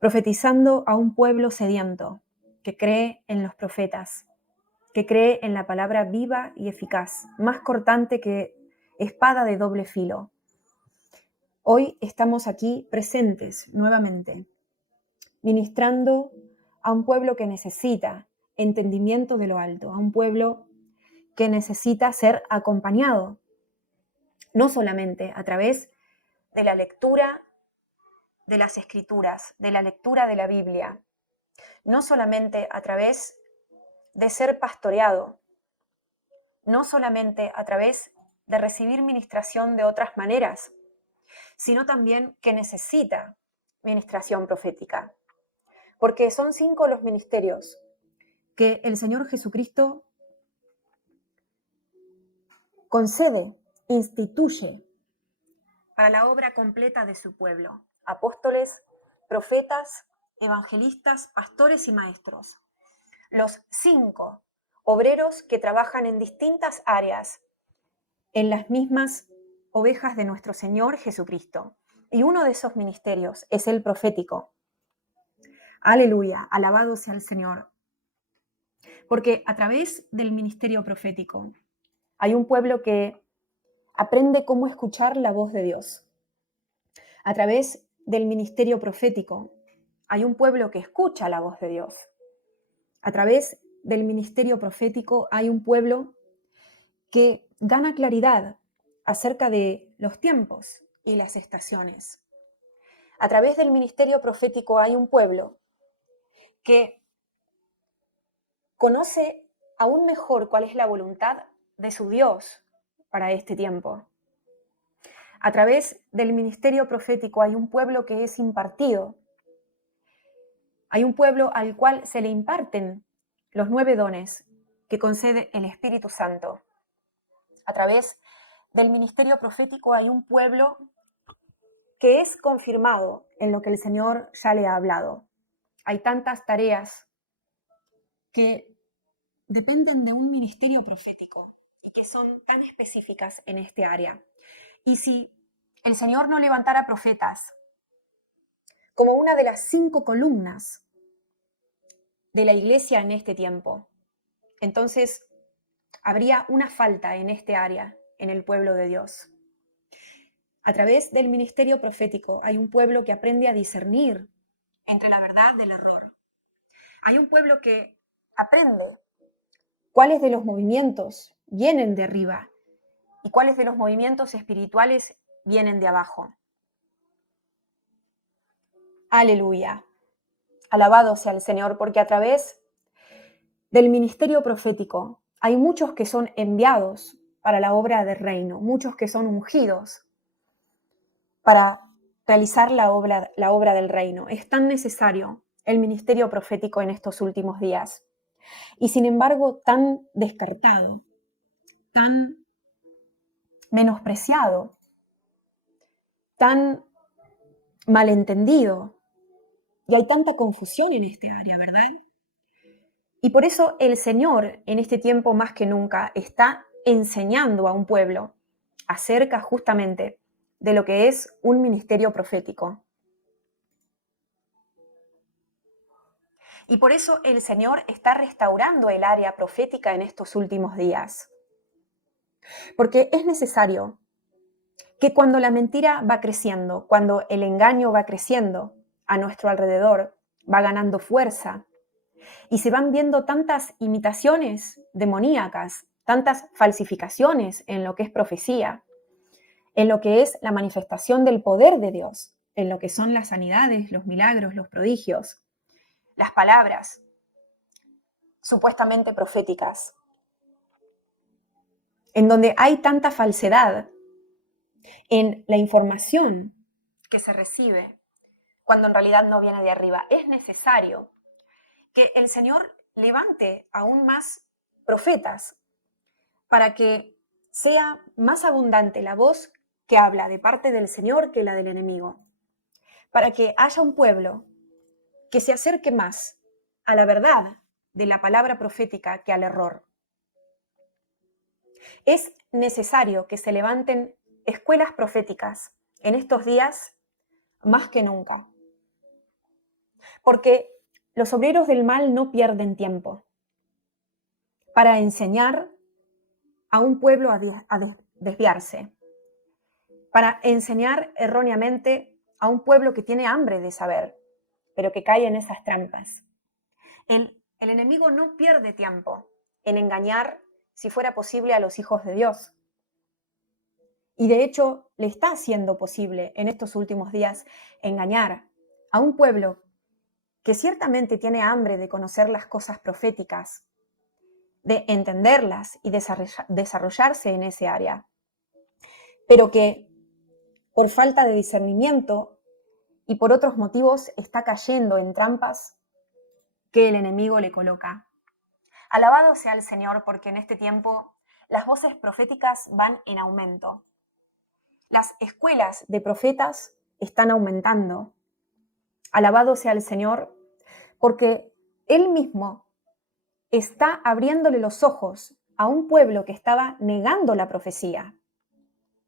profetizando a un pueblo sediento que cree en los profetas, que cree en la palabra viva y eficaz, más cortante que espada de doble filo. Hoy estamos aquí presentes nuevamente, ministrando a un pueblo que necesita entendimiento de lo alto, a un pueblo que necesita ser acompañado, no solamente a través de la lectura de las Escrituras, de la lectura de la Biblia, no solamente a través de ser pastoreado, no solamente a través de recibir ministración de otras maneras, sino también que necesita ministración profética. Porque son 5 los ministerios que el Señor Jesucristo concede, instituye para la obra completa de su pueblo: apóstoles, profetas, evangelistas, pastores y maestros. Los 5 obreros que trabajan en distintas áreas, en las mismas ovejas de nuestro Señor Jesucristo. Y uno de esos ministerios es el profético. Aleluya, alabado sea el Señor. Porque a través del ministerio profético hay un pueblo que aprende cómo escuchar la voz de Dios. A través del ministerio profético hay un pueblo que escucha la voz de Dios. A través del ministerio profético hay un pueblo que gana claridad acerca de los tiempos y las estaciones. A través del ministerio profético hay un pueblo que conoce aún mejor cuál es la voluntad de su Dios para este tiempo. A través del ministerio profético hay un pueblo que es impartido. Hay un pueblo al cual se le imparten los 9 dones que concede el Espíritu Santo. A través del ministerio profético hay un pueblo que es confirmado en lo que el Señor ya le ha hablado. Hay tantas tareas que dependen de un ministerio profético y que son tan específicas en este área. Y si el Señor no levantara profetas como una de las 5 columnas de la iglesia en este tiempo, entonces habría una falta en este área, en el pueblo de Dios. A través del ministerio profético hay un pueblo que aprende a discernir entre la verdad del error. Hay un pueblo que aprende cuáles de los movimientos vienen de arriba y cuáles de los movimientos espirituales vienen de abajo. Aleluya. Alabado sea el Señor, porque a través del ministerio profético hay muchos que son enviados para la obra del reino, muchos que son ungidos para realizar la obra del reino. Es tan necesario el ministerio profético en estos últimos días. Y sin embargo, tan descartado, tan menospreciado, tan malentendido. Y hay tanta confusión en este área, ¿verdad? Y por eso el Señor, en este tiempo más que nunca, está enseñando a un pueblo acerca justamente de lo que es un ministerio profético. Y por eso el Señor está restaurando el área profética en estos últimos días. Porque es necesario que cuando la mentira va creciendo, cuando el engaño va creciendo a nuestro alrededor, va ganando fuerza, y se van viendo tantas imitaciones demoníacas, tantas falsificaciones en lo que es profecía, en lo que es la manifestación del poder de Dios, en lo que son las sanidades, los milagros, los prodigios, las palabras supuestamente proféticas, en donde hay tanta falsedad en la información que se recibe, cuando en realidad no viene de arriba. Es necesario que el Señor levante aún más profetas para que sea más abundante la voz que habla de parte del Señor que la del enemigo, para que haya un pueblo que se acerque más a la verdad de la palabra profética que al error. Es necesario que se levanten escuelas proféticas en estos días más que nunca. Porque los obreros del mal no pierden tiempo para enseñar a un pueblo a desviarse, para enseñar erróneamente a un pueblo que tiene hambre de saber, pero que cae en esas trampas. El enemigo no pierde tiempo en engañar, si fuera posible, a los hijos de Dios. Y de hecho, le está haciendo posible en estos últimos días engañar a un pueblo que ciertamente tiene hambre de conocer las cosas proféticas, de entenderlas y desarrollarse en ese área, pero que por falta de discernimiento y por otros motivos está cayendo en trampas que el enemigo le coloca. Alabado sea el Señor, porque en este tiempo las voces proféticas van en aumento. Las escuelas de profetas están aumentando. Alabado sea el Señor, porque Él mismo está abriéndole los ojos a un pueblo que estaba negando la profecía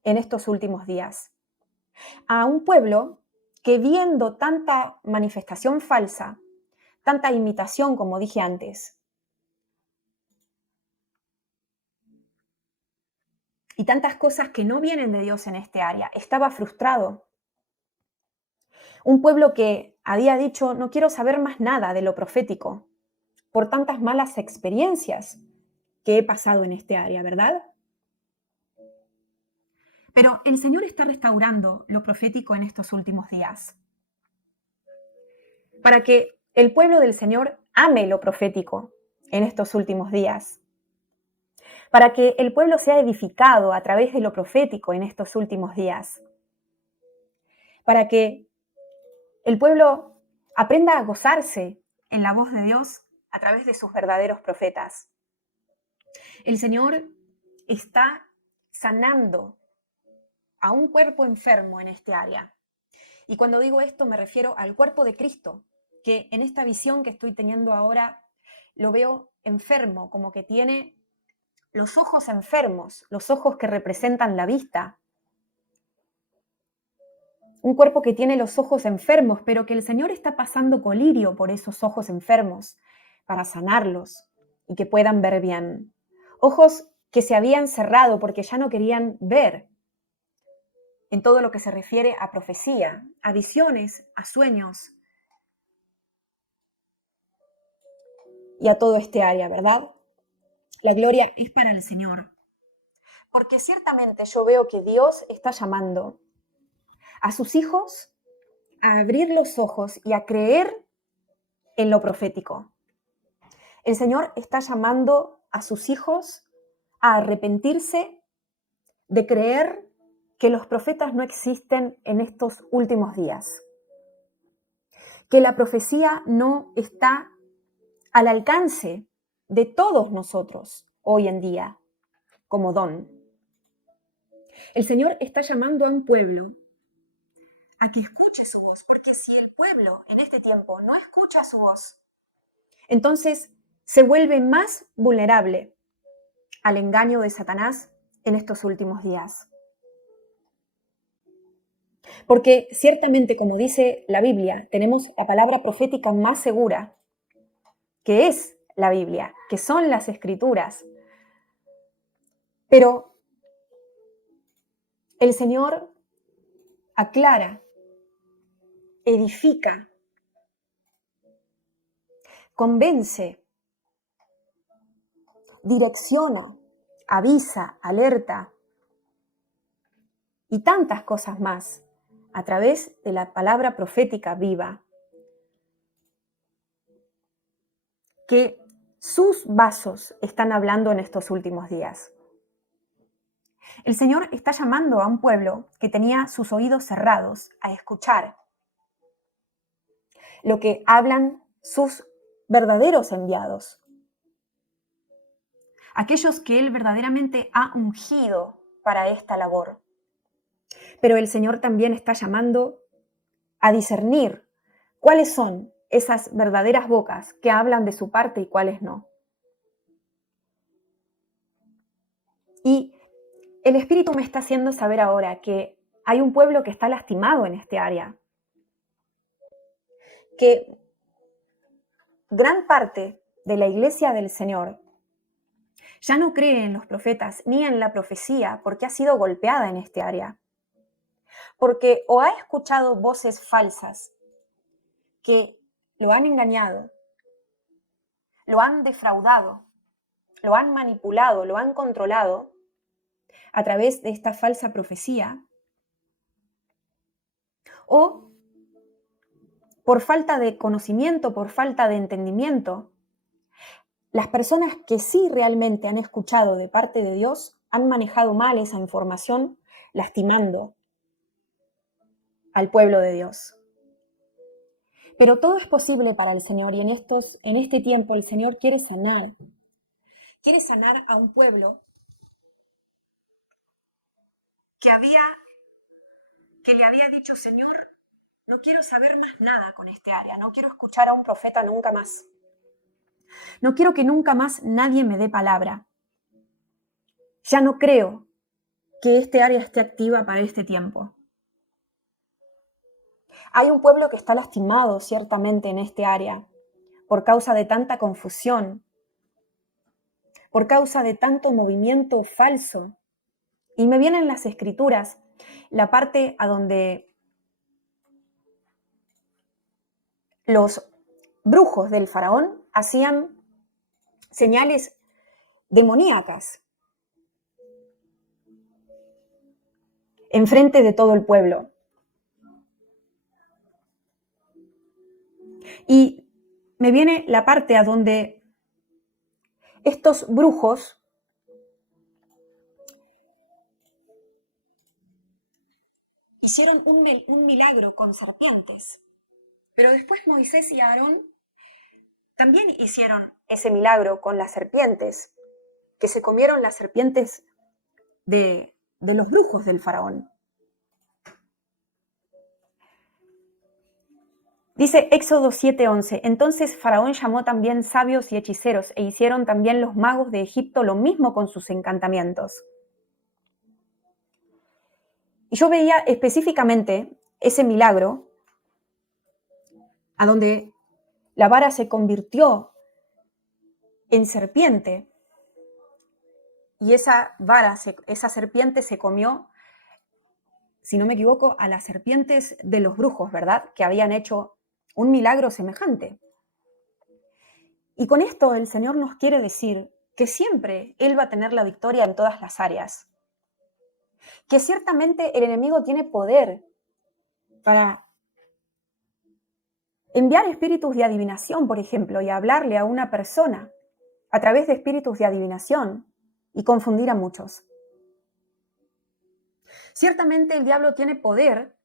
en estos últimos días. A un pueblo que, viendo tanta manifestación falsa, tanta imitación, como dije antes, y tantas cosas que no vienen de Dios en este área, estaba frustrado. Un pueblo que había dicho: no quiero saber más nada de lo profético, por tantas malas experiencias que he pasado en este área, ¿verdad? Pero el Señor está restaurando lo profético en estos últimos días, para que el pueblo del Señor ame lo profético en estos últimos días, para que el pueblo sea edificado a través de lo profético en estos últimos días, para que el pueblo aprenda a gozarse en la voz de Dios a través de sus verdaderos profetas. El Señor está sanando a un cuerpo enfermo en este área. Y cuando digo esto me refiero al cuerpo de Cristo, que en esta visión que estoy teniendo ahora lo veo enfermo, como que tiene los ojos enfermos, los ojos que representan la vista. Un cuerpo que tiene los ojos enfermos, pero que el Señor está pasando colirio por esos ojos enfermos para sanarlos y que puedan ver bien. Ojos que se habían cerrado porque ya no querían ver, en todo lo que se refiere a profecía, a visiones, a sueños y a todo este área, ¿verdad? La gloria es para el Señor. Porque ciertamente yo veo que Dios está llamando a sus hijos a abrir los ojos y a creer en lo profético. El Señor está llamando a sus hijos a arrepentirse de creer que los profetas no existen en estos últimos días, que la profecía no está al alcance de todos nosotros hoy en día como don. El Señor está llamando a un pueblo a que escuche su voz, porque si el pueblo en este tiempo no escucha su voz, entonces se vuelve más vulnerable al engaño de Satanás en estos últimos días. Porque ciertamente, como dice la Biblia, tenemos la palabra profética más segura, que es la Biblia, que son las Escrituras. Pero el Señor aclara, edifica, convence, direcciona, avisa, alerta y tantas cosas más a través de la palabra profética viva, que sus vasos están hablando en estos últimos días. El Señor está llamando a un pueblo que tenía sus oídos cerrados a escuchar lo que hablan sus verdaderos enviados, aquellos que Él verdaderamente ha ungido para esta labor. Pero el Señor también está llamando a discernir cuáles son esas verdaderas bocas que hablan de su parte y cuáles no. Y el Espíritu me está haciendo saber ahora que hay un pueblo que está lastimado en este área, que gran parte de la iglesia del Señor ya no cree en los profetas ni en la profecía porque ha sido golpeada en este área. Porque o ha escuchado voces falsas que lo han engañado, lo han defraudado, lo han manipulado, lo han controlado a través de esta falsa profecía, o por falta de conocimiento, por falta de entendimiento, las personas que sí realmente han escuchado de parte de Dios han manejado mal esa información, lastimando al pueblo de Dios. Pero todo es posible para el Señor y en este tiempo el Señor quiere sanar. Quiere sanar a un pueblo que le había dicho: Señor, no quiero saber más nada con este área, no quiero escuchar a un profeta nunca más. No quiero que nunca más nadie me dé palabra. Ya no creo que este área esté activa para este tiempo. Hay un pueblo que está lastimado ciertamente en este área por causa de tanta confusión, por causa de tanto movimiento falso. Y me vienen las escrituras, la parte a donde los brujos del faraón hacían señales demoníacas enfrente de todo el pueblo. Y me viene la parte a donde estos brujos hicieron un milagro con serpientes. Pero después Moisés y Aarón también hicieron ese milagro con las serpientes, que se comieron las serpientes de los brujos del faraón. Dice Éxodo 7:11, entonces Faraón llamó también sabios y hechiceros e hicieron también los magos de Egipto lo mismo con sus encantamientos. Y yo veía específicamente ese milagro a donde la vara se convirtió en serpiente y esa serpiente se comió, si no me equivoco, a las serpientes de los brujos, ¿verdad? Que habían hecho un milagro semejante. Y con esto el Señor nos quiere decir que siempre Él va a tener la victoria en todas las áreas. Que ciertamente el enemigo tiene poder para enviar espíritus de adivinación, por ejemplo, y hablarle a una persona a través de espíritus de adivinación y confundir a muchos. Ciertamente el diablo tiene poder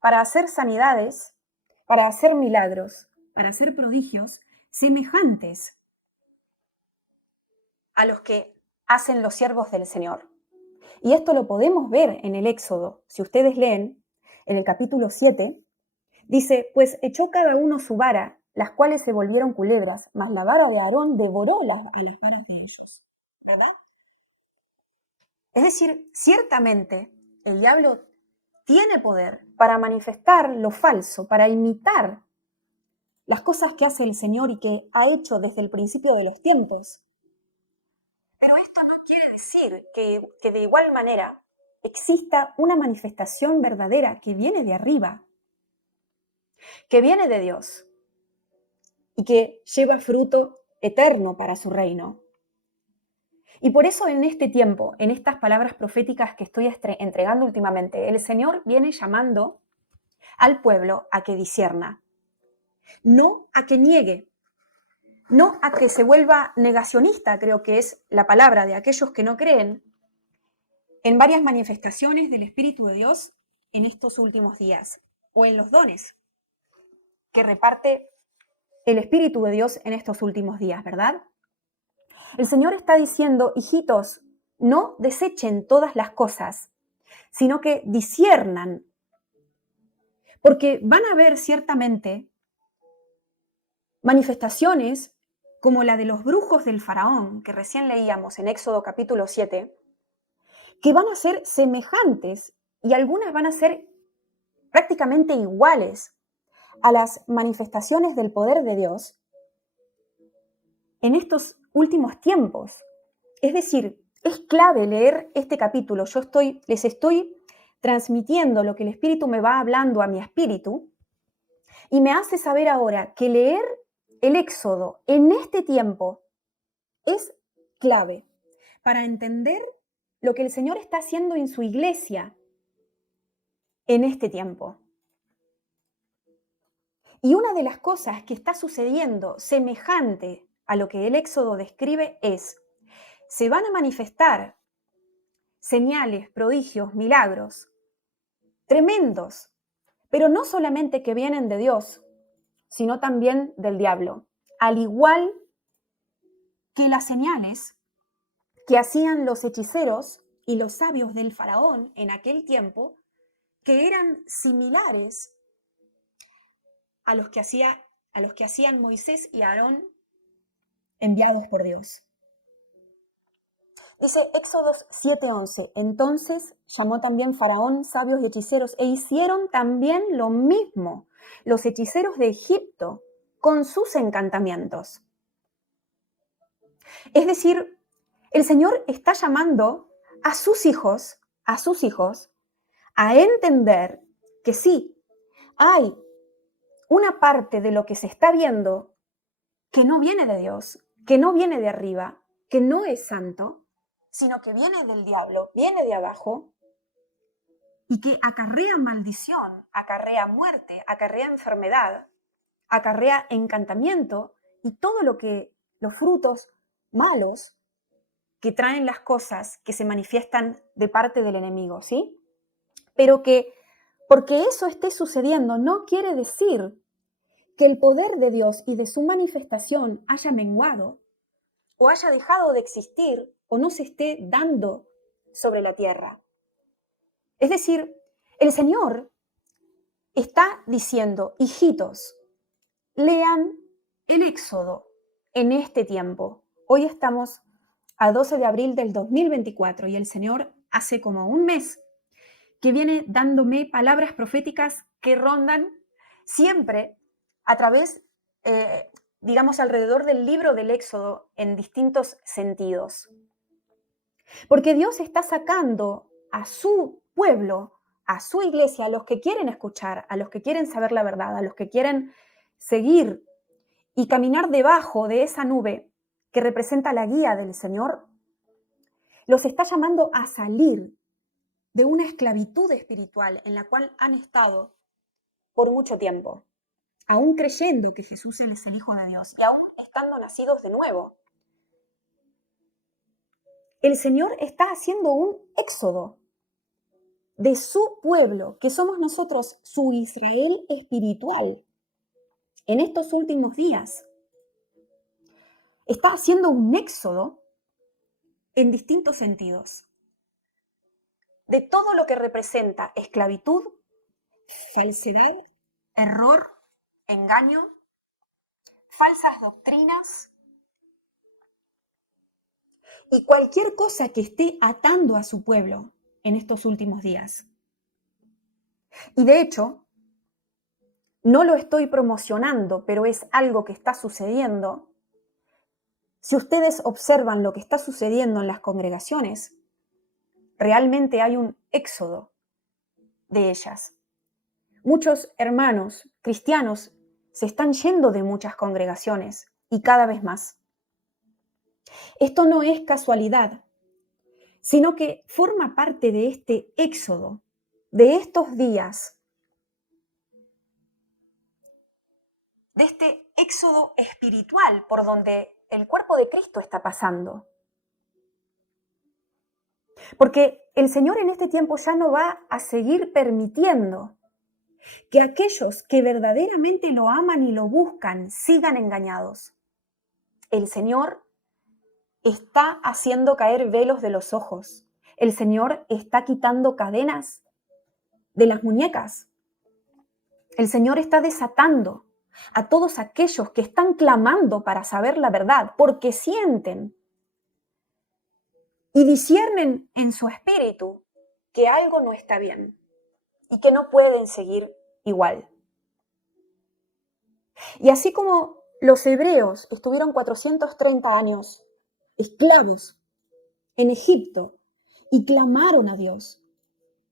para hacer sanidades, para hacer milagros, para hacer prodigios semejantes a los que hacen los siervos del Señor. Y esto lo podemos ver en el Éxodo. Si ustedes leen en el capítulo 7, dice, pues echó cada uno su vara, las cuales se volvieron culebras, mas la vara de Aarón devoró a las varas de ellos. ¿Verdad? Es decir, ciertamente el diablo tiene poder para manifestar lo falso, para imitar las cosas que hace el Señor y que ha hecho desde el principio de los tiempos. Pero esto no quiere decir que de igual manera exista una manifestación verdadera que viene de arriba, que viene de Dios y que lleva fruto eterno para su reino. Y por eso en este tiempo, en estas palabras proféticas que estoy entregando últimamente, el Señor viene llamando al pueblo a que discierna, no a que niegue, no a que se vuelva negacionista, creo que es la palabra de aquellos que no creen en varias manifestaciones del Espíritu de Dios en estos últimos días, o en los dones que reparte el Espíritu de Dios en estos últimos días, ¿verdad? El Señor está diciendo, hijitos, no desechen todas las cosas, sino que disciernan, porque van a haber ciertamente manifestaciones como la de los brujos del faraón, que recién leíamos en Éxodo capítulo 7, que van a ser semejantes y algunas van a ser prácticamente iguales a las manifestaciones del poder de Dios en estos últimos tiempos. Es decir, es clave leer este capítulo. Les estoy transmitiendo lo que el Espíritu me va hablando a mi espíritu y me hace saber ahora que leer el Éxodo en este tiempo es clave para entender lo que el Señor está haciendo en su iglesia en este tiempo. Y una de las cosas que está sucediendo semejante a lo que el Éxodo describe es, se van a manifestar señales, prodigios, milagros tremendos, pero no solamente que vienen de Dios, sino también del diablo, al igual que las señales que hacían los hechiceros y los sabios del faraón en aquel tiempo, que eran similares a los que hacían Moisés y Aarón enviados por Dios. Dice Éxodos 7:11, entonces llamó también Faraón sabios y hechiceros e hicieron también lo mismo los hechiceros de Egipto con sus encantamientos. Es decir, el Señor está llamando a sus hijos a entender que sí, hay una parte de lo que se está viendo que no viene de Dios, que no viene de arriba, que no es santo, sino que viene del diablo, viene de abajo y que acarrea maldición, acarrea muerte, acarrea enfermedad, acarrea encantamiento y todo los frutos malos que traen las cosas que se manifiestan de parte del enemigo, ¿sí? Pero que porque eso esté sucediendo no quiere decir que el poder de Dios y de su manifestación haya menguado o haya dejado de existir o no se esté dando sobre la tierra. Es decir, el Señor está diciendo, hijitos, lean el Éxodo en este tiempo. Hoy estamos a 12 de abril del 2024 y el Señor hace como un mes que viene dándome palabras proféticas que rondan siempre a través, digamos, alrededor del libro del Éxodo en distintos sentidos. Porque Dios está sacando a su pueblo, a su iglesia, a los que quieren escuchar, a los que quieren saber la verdad, a los que quieren seguir y caminar debajo de esa nube que representa la guía del Señor, los está llamando a salir de una esclavitud espiritual en la cual han estado por mucho tiempo, aún creyendo que Jesús es el Hijo de Dios y aún estando nacidos de nuevo. El Señor está haciendo un éxodo de su pueblo, que somos nosotros, su Israel espiritual, en estos últimos días. Está haciendo un éxodo en distintos sentidos, de todo lo que representa esclavitud, falsedad, error, engaño, falsas doctrinas y cualquier cosa que esté atando a su pueblo en estos últimos días. Y de hecho, no lo estoy promocionando, pero es algo que está sucediendo. Si ustedes observan lo que está sucediendo en las congregaciones, realmente hay un éxodo de ellas. Muchos hermanos cristianos se están yendo de muchas congregaciones y cada vez más. Esto no es casualidad, sino que forma parte de este éxodo, de estos días, de este éxodo espiritual por donde el cuerpo de Cristo está pasando. Porque el Señor en este tiempo ya no va a seguir permitiendo que aquellos que verdaderamente lo aman y lo buscan sigan engañados. El Señor está haciendo caer velos de los ojos. El Señor está quitando cadenas de las muñecas. El Señor está desatando a todos aquellos que están clamando para saber la verdad, porque sienten y disciernen en su espíritu que algo no está bien y que no pueden seguir igual. Y así como los hebreos estuvieron 430 años esclavos en Egipto y clamaron a Dios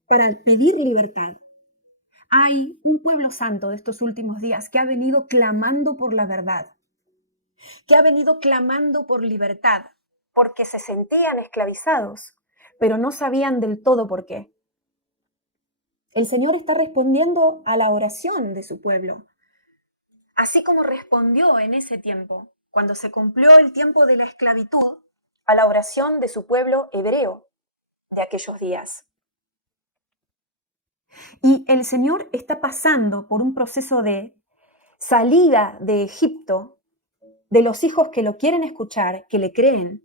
para pedir libertad, hay un pueblo santo de estos últimos días que ha venido clamando por la verdad, que ha venido clamando por libertad, porque se sentían esclavizados, pero no sabían del todo por qué. El Señor está respondiendo a la oración de su pueblo, así como respondió en ese tiempo, cuando se cumplió el tiempo de la esclavitud, a la oración de su pueblo hebreo de aquellos días. Y el Señor está pasando por un proceso de salida de Egipto, de los hijos que lo quieren escuchar, que le creen,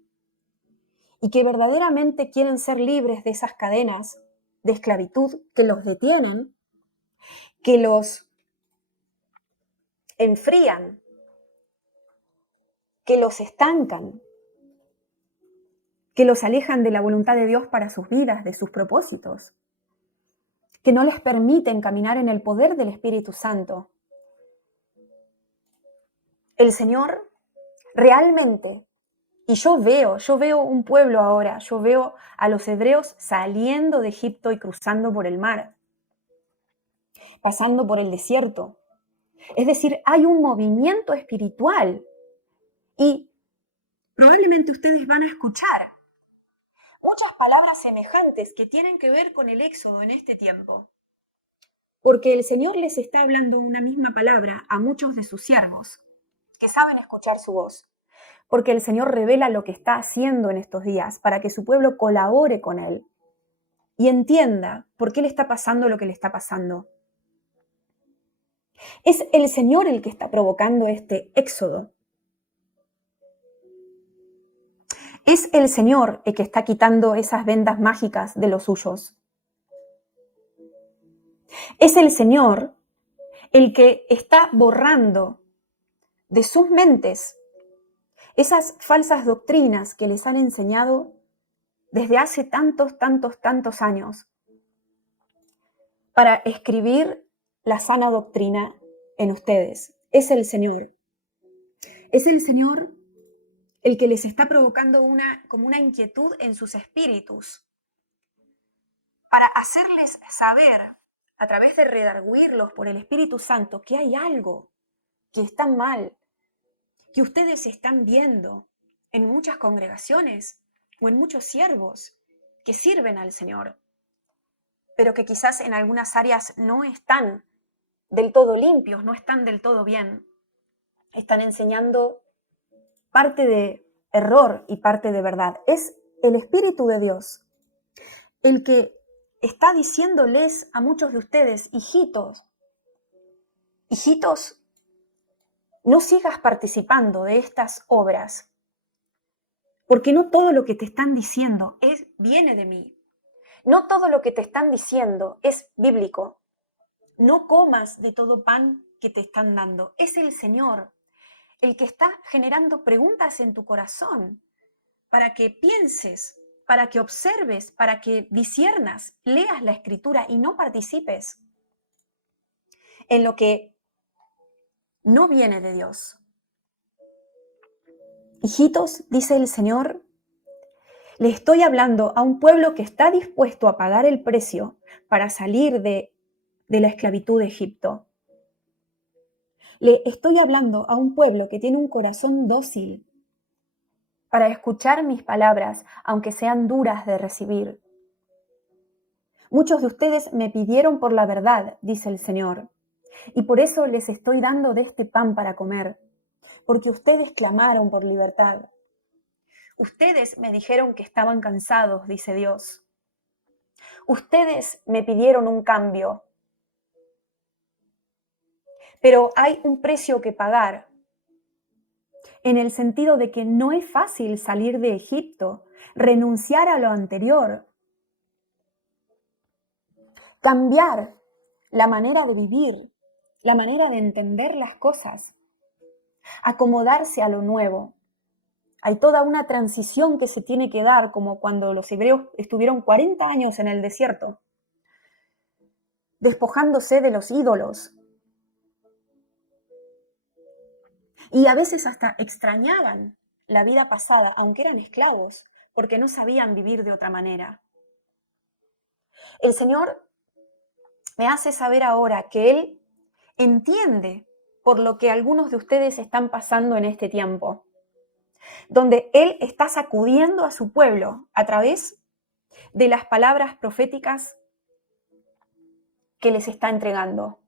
y que verdaderamente quieren ser libres de esas cadenas de esclavitud que los detienen, que los enfrían, que los estancan, que los alejan de la voluntad de Dios para sus vidas, de sus propósitos, que no les permiten caminar en el poder del Espíritu Santo. El Señor realmente, y yo veo un pueblo ahora, yo veo a los hebreos saliendo de Egipto y cruzando por el mar, pasando por el desierto. Es decir, hay un movimiento espiritual y probablemente ustedes van a escuchar muchas palabras semejantes que tienen que ver con el éxodo en este tiempo. Porque el Señor les está hablando una misma palabra a muchos de sus siervos que saben escuchar su voz. Porque el Señor revela lo que está haciendo en estos días para que su pueblo colabore con Él y entienda por qué le está pasando lo que le está pasando. Es el Señor el que está provocando este éxodo. Es el Señor el que está quitando esas vendas mágicas de los suyos. Es el Señor el que está borrando de sus mentes esas falsas doctrinas que les han enseñado desde hace tantos años para escribir la sana doctrina en ustedes. Es el Señor. Es el Señor el que les está provocando como una inquietud en sus espíritus para hacerles saber, a través de redarguirlos por el Espíritu Santo, que hay algo que está mal, que ustedes están viendo en muchas congregaciones o en muchos siervos que sirven al Señor, pero que quizás en algunas áreas no están del todo limpios, no están del todo bien. Están enseñando parte de error y parte de verdad. Es el Espíritu de Dios el que está diciéndoles a muchos de ustedes, hijitos, no sigas participando de estas obras, porque no todo lo que te están diciendo viene de mí. No todo lo que te están diciendo es bíblico. No comas de todo pan que te están dando. Es el Señor el que está generando preguntas en tu corazón para que pienses, para que observes, para que disiernas, leas la Escritura y no participes en lo que no viene de Dios. Hijitos, dice el Señor, le estoy hablando a un pueblo que está dispuesto a pagar el precio para salir de la esclavitud de Egipto. Le estoy hablando a un pueblo que tiene un corazón dócil para escuchar mis palabras, aunque sean duras de recibir. Muchos de ustedes me pidieron por la verdad, dice el Señor, y por eso les estoy dando de este pan para comer, porque ustedes clamaron por libertad. Ustedes me dijeron que estaban cansados, dice Dios. Ustedes me pidieron un cambio, pero hay un precio que pagar, en el sentido de que no es fácil salir de Egipto, renunciar a lo anterior, cambiar la manera de vivir, la manera de entender las cosas, acomodarse a lo nuevo. Hay toda una transición que se tiene que dar, como cuando los hebreos estuvieron 40 años en el desierto, despojándose de los ídolos y a veces hasta extrañaban la vida pasada, aunque eran esclavos, porque no sabían vivir de otra manera. El Señor me hace saber ahora que Él entiende por lo que algunos de ustedes están pasando en este tiempo, donde Él está sacudiendo a su pueblo a través de las palabras proféticas que les está entregando.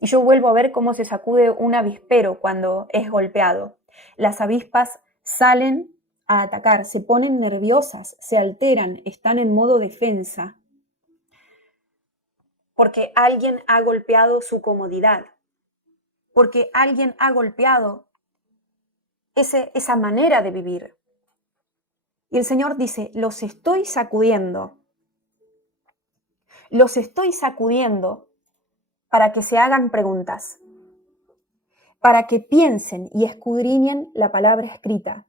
Y yo vuelvo a ver cómo se sacude un avispero cuando es golpeado. Las avispas salen a atacar, se ponen nerviosas, se alteran, están en modo defensa, porque alguien ha golpeado su comodidad, porque alguien ha golpeado esa manera de vivir. Y el Señor dice, los estoy sacudiendo para que se hagan preguntas, para que piensen y escudriñen la palabra escrita.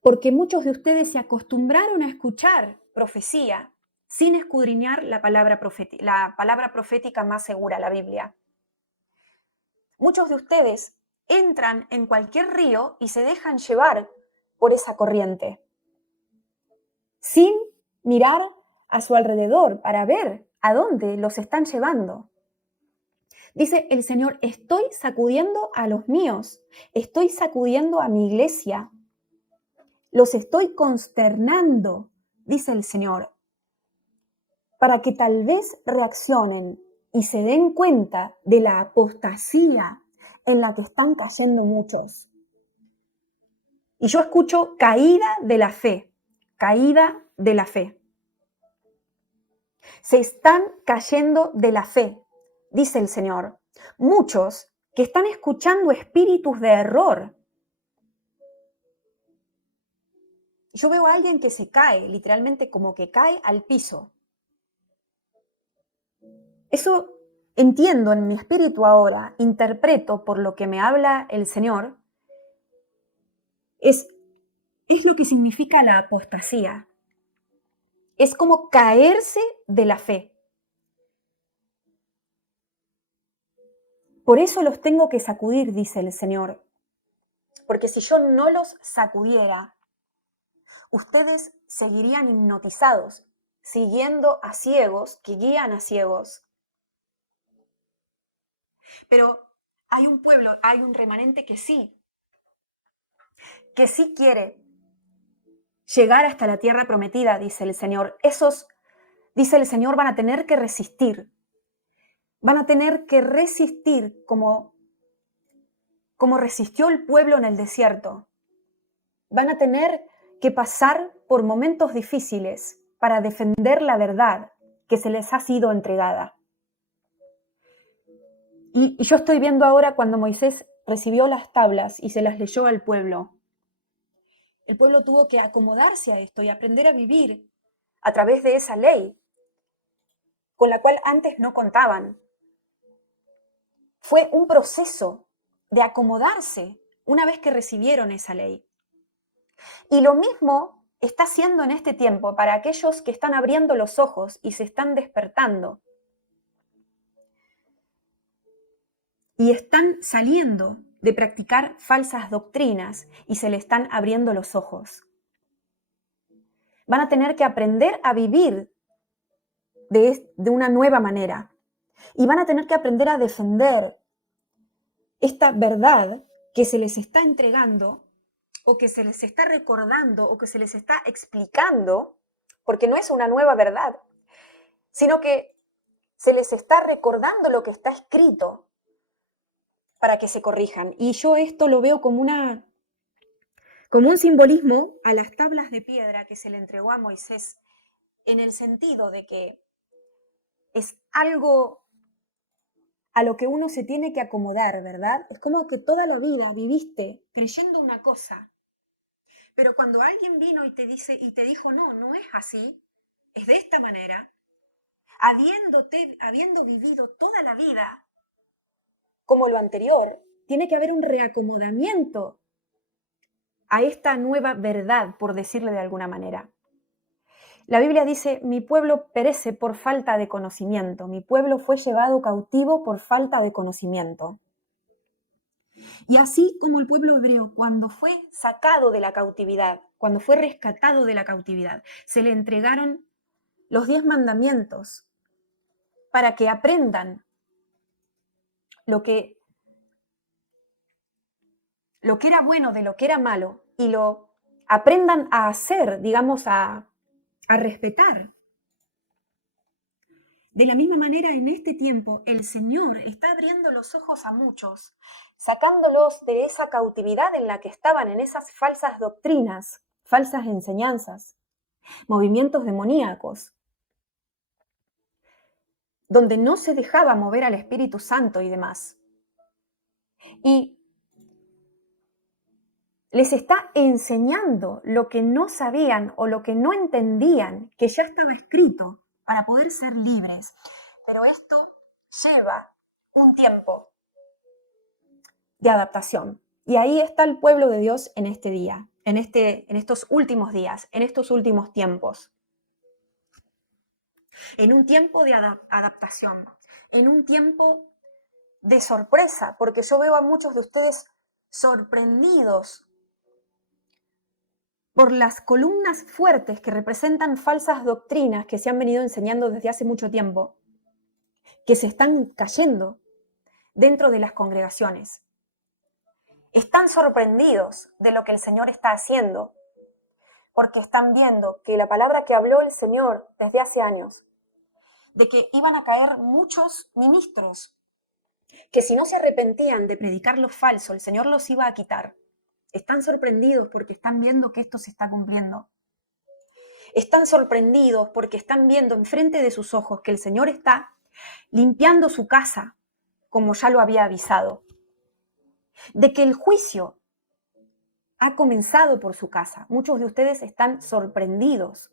Porque muchos de ustedes se acostumbraron a escuchar profecía sin escudriñar la palabra profética más segura, la Biblia. Muchos de ustedes entran en cualquier río y se dejan llevar por esa corriente, sin mirar a su alrededor para ver a dónde los están llevando. Dice el Señor, estoy sacudiendo a los míos, estoy sacudiendo a mi iglesia, los estoy consternando, dice el Señor, para que tal vez reaccionen y se den cuenta de la apostasía en la que están cayendo muchos. Y yo escucho caída de la fe, caída de la fe. Se están cayendo de la fe, dice el Señor. Muchos que están escuchando espíritus de error. Yo veo a alguien que se cae, literalmente como que cae al piso. Eso entiendo en mi espíritu ahora, interpreto por lo que me habla el Señor, es lo que significa la apostasía. Es como caerse de la fe. Por eso los tengo que sacudir, dice el Señor. Porque si yo no los sacudiera, ustedes seguirían hipnotizados, siguiendo a ciegos que guían a ciegos. Pero hay un pueblo, hay un remanente que sí quiere llegar hasta la tierra prometida, dice el Señor. Esos, dice el Señor, van a tener que resistir. Van a tener que resistir como resistió el pueblo en el desierto. Van a tener que pasar por momentos difíciles para defender la verdad que se les ha sido entregada. Y yo estoy viendo ahora cuando Moisés recibió las tablas y se las leyó al pueblo. El pueblo tuvo que acomodarse a esto y aprender a vivir a través de esa ley, con la cual antes no contaban. Fue un proceso de acomodarse una vez que recibieron esa ley. Y lo mismo está haciendo en este tiempo para aquellos que están abriendo los ojos y se están despertando. Y están saliendo de practicar falsas doctrinas y se le están abriendo los ojos. Van a tener que aprender a vivir de una nueva manera. Y van a tener que aprender a defender esta verdad que se les está entregando o que se les está recordando o que se les está explicando, porque no es una nueva verdad, sino que se les está recordando lo que está escrito para que se corrijan. Y yo esto lo veo como un simbolismo a las tablas de piedra que se le entregó a Moisés, en el sentido de que es algo a lo que uno se tiene que acomodar, ¿verdad? Es como que toda la vida viviste creyendo una cosa, pero cuando alguien vino y te dijo, no es así, es de esta manera, habiendo vivido toda la vida como lo anterior, tiene que haber un reacomodamiento a esta nueva verdad, por decirle de alguna manera. La Biblia dice, mi pueblo perece por falta de conocimiento, mi pueblo fue llevado cautivo por falta de conocimiento. Y así como el pueblo hebreo, cuando fue sacado de la cautividad, cuando fue rescatado de la cautividad, se le entregaron los 10 mandamientos para que aprendan lo que, lo que era bueno de lo que era malo y lo aprendan a hacer, digamos, a respetar. De la misma manera, en este tiempo, el Señor está abriendo los ojos a muchos, sacándolos de esa cautividad en la que estaban, en esas falsas doctrinas, falsas enseñanzas, movimientos demoníacos, donde no se dejaba mover al Espíritu Santo y demás. Y les está enseñando lo que no sabían o lo que no entendían, que ya estaba escrito para poder ser libres. Pero esto lleva un tiempo de adaptación. Y ahí está el pueblo de Dios en este día, en estos últimos días, en estos últimos tiempos. En un tiempo de adaptación, en un tiempo de sorpresa, porque yo veo a muchos de ustedes sorprendidos por las columnas fuertes que representan falsas doctrinas que se han venido enseñando desde hace mucho tiempo, que se están cayendo dentro de las congregaciones. Están sorprendidos de lo que el Señor está haciendo, porque están viendo que la palabra que habló el Señor desde hace años, de que iban a caer muchos ministros, que si no se arrepentían de predicar lo falso, el Señor los iba a quitar. Están sorprendidos porque están viendo que esto se está cumpliendo. Están sorprendidos porque están viendo enfrente de sus ojos que el Señor está limpiando su casa, como ya lo había avisado. De que el juicio ha comenzado por su casa. Muchos de ustedes están sorprendidos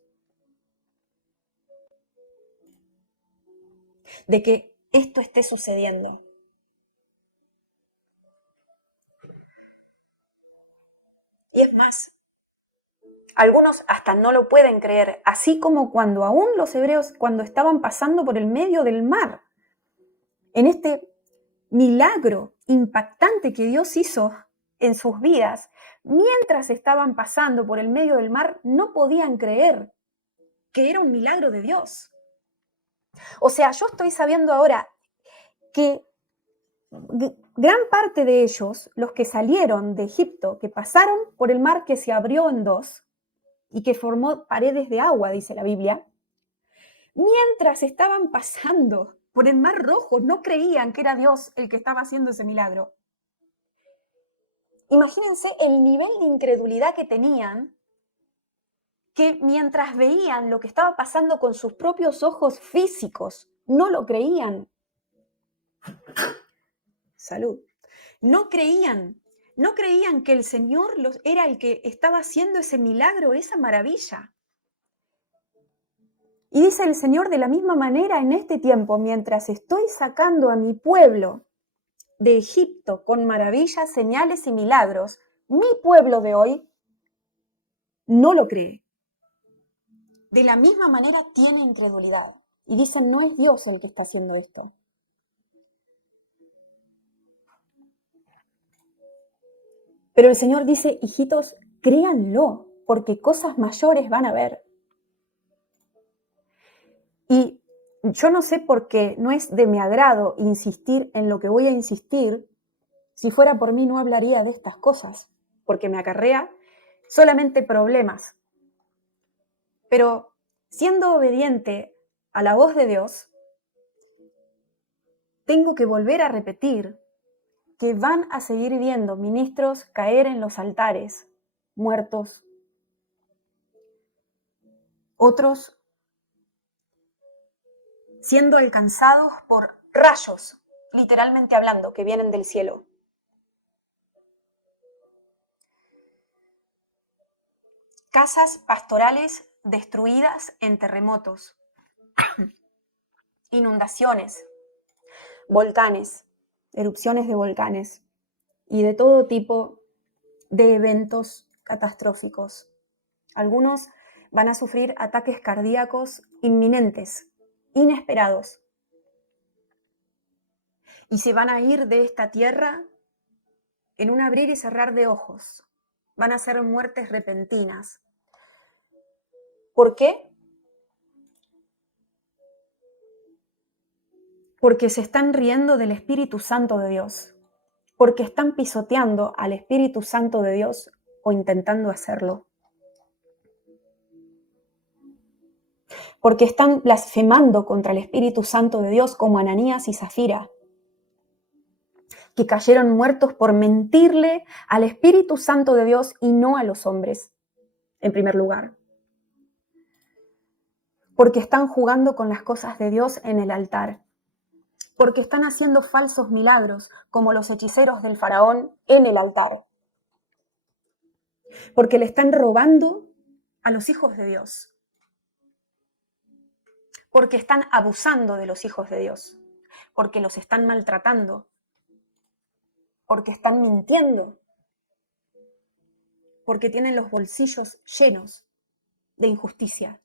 de que esto esté sucediendo. Y es más, algunos hasta no lo pueden creer, así como cuando aún los hebreos, cuando estaban pasando por el medio del mar, en este milagro impactante que Dios hizo en sus vidas, mientras estaban pasando por el medio del mar, no podían creer que era un milagro de Dios. O sea, yo estoy sabiendo ahora que gran parte de ellos, los que salieron de Egipto, que pasaron por el mar que se abrió en dos y que formó paredes de agua, dice la Biblia, mientras estaban pasando por el mar rojo, no creían que era Dios el que estaba haciendo ese milagro. Imagínense el nivel de incredulidad que tenían, que mientras veían lo que estaba pasando con sus propios ojos físicos, no lo creían. Salud. No creían que el Señor era el que estaba haciendo ese milagro, esa maravilla. Y dice el Señor, de la misma manera en este tiempo, mientras estoy sacando a mi pueblo de Egipto con maravillas, señales y milagros, mi pueblo de hoy no lo cree. De la misma manera tiene incredulidad. Y dicen, no es Dios el que está haciendo esto. Pero el Señor dice, hijitos, créanlo, porque cosas mayores van a ver. Y yo no sé por qué no es de mi agrado insistir en lo que voy a insistir. Si fuera por mí no hablaría de estas cosas, porque me acarrea solamente problemas. Pero siendo obediente a la voz de Dios, tengo que volver a repetir que van a seguir viendo ministros caer en los altares, muertos. Otros siendo alcanzados por rayos, literalmente hablando, que vienen del cielo. Casas pastorales destruidas en terremotos, inundaciones, volcanes, erupciones de volcanes y de todo tipo de eventos catastróficos. Algunos van a sufrir ataques cardíacos inminentes, inesperados, y se van a ir de esta tierra en un abrir y cerrar de ojos. Van a ser muertes repentinas. ¿Por qué? Porque se están riendo del Espíritu Santo de Dios, porque están pisoteando al Espíritu Santo de Dios o intentando hacerlo, porque están blasfemando contra el Espíritu Santo de Dios como Ananías y Zafira, que cayeron muertos por mentirle al Espíritu Santo de Dios y no a los hombres, en primer lugar, porque están jugando con las cosas de Dios en el altar, porque están haciendo falsos milagros como los hechiceros del faraón en el altar, porque le están robando a los hijos de Dios, porque están abusando de los hijos de Dios, porque los están maltratando, porque están mintiendo, porque tienen los bolsillos llenos de injusticia.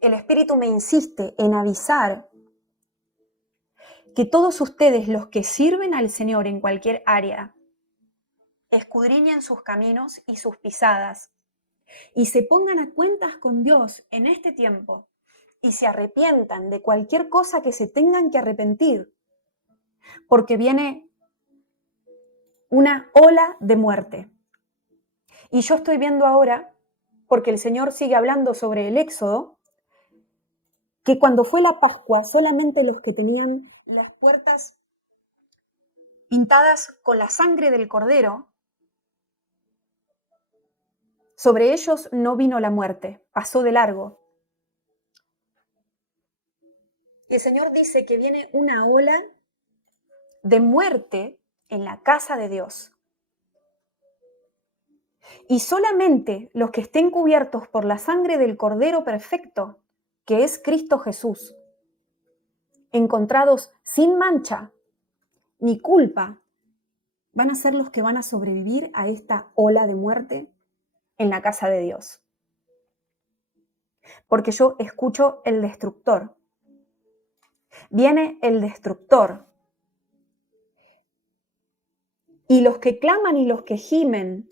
El Espíritu me insiste en avisar que todos ustedes, los que sirven al Señor en cualquier área, escudriñen sus caminos y sus pisadas y se pongan a cuentas con Dios en este tiempo y se arrepientan de cualquier cosa que se tengan que arrepentir, porque viene una ola de muerte. Y yo estoy viendo ahora, porque el Señor sigue hablando sobre el Éxodo, que cuando fue la Pascua, solamente los que tenían las puertas pintadas con la sangre del Cordero, sobre ellos no vino la muerte, pasó de largo. Y el Señor dice que viene una ola de muerte en la casa de Dios. Y solamente los que estén cubiertos por la sangre del Cordero perfecto, que es Cristo Jesús, encontrados sin mancha ni culpa, van a ser los que van a sobrevivir a esta ola de muerte en la casa de Dios. Porque yo escucho el destructor. Viene el destructor. Y los que claman y los que gimen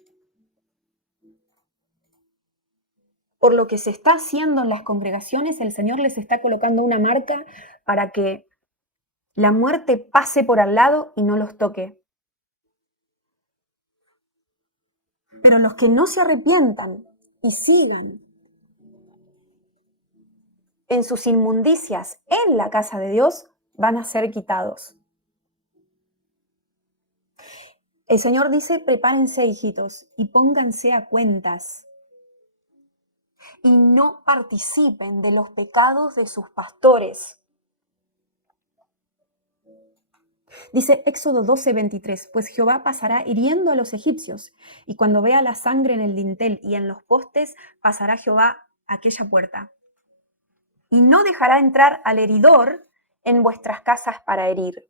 por lo que se está haciendo en las congregaciones, el Señor les está colocando una marca para que la muerte pase por al lado y no los toque. Pero los que no se arrepientan y sigan en sus inmundicias en la casa de Dios, van a ser quitados. El Señor dice, prepárense, hijitos, y pónganse a cuentas. Y no participen de los pecados de sus pastores. Dice Éxodo 12:23, pues Jehová pasará hiriendo a los egipcios, y cuando vea la sangre en el dintel y en los postes, pasará Jehová a aquella puerta. Y no dejará entrar al heridor en vuestras casas para herir.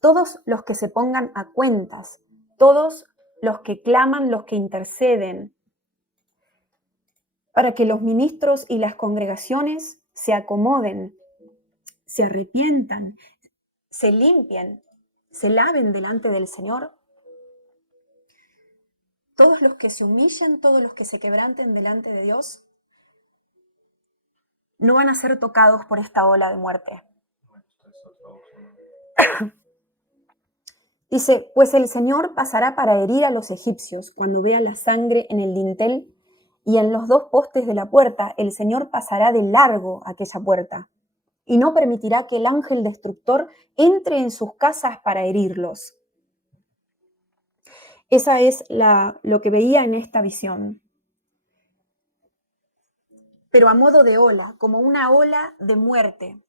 Todos los que se pongan a cuentas, todos los que claman, los que interceden, para que los ministros y las congregaciones se acomoden, se arrepientan, se limpien, se laven delante del Señor. Todos los que se humillen, todos los que se quebranten delante de Dios, no van a ser tocados por esta ola de muerte. Dice, pues el Señor pasará para herir a los egipcios cuando vea la sangre en el dintel y en los dos postes de la puerta, el Señor pasará de largo aquella puerta y no permitirá que el ángel destructor entre en sus casas para herirlos. Esa es lo que veía en esta visión. Pero a modo de ola, como una ola de muerte,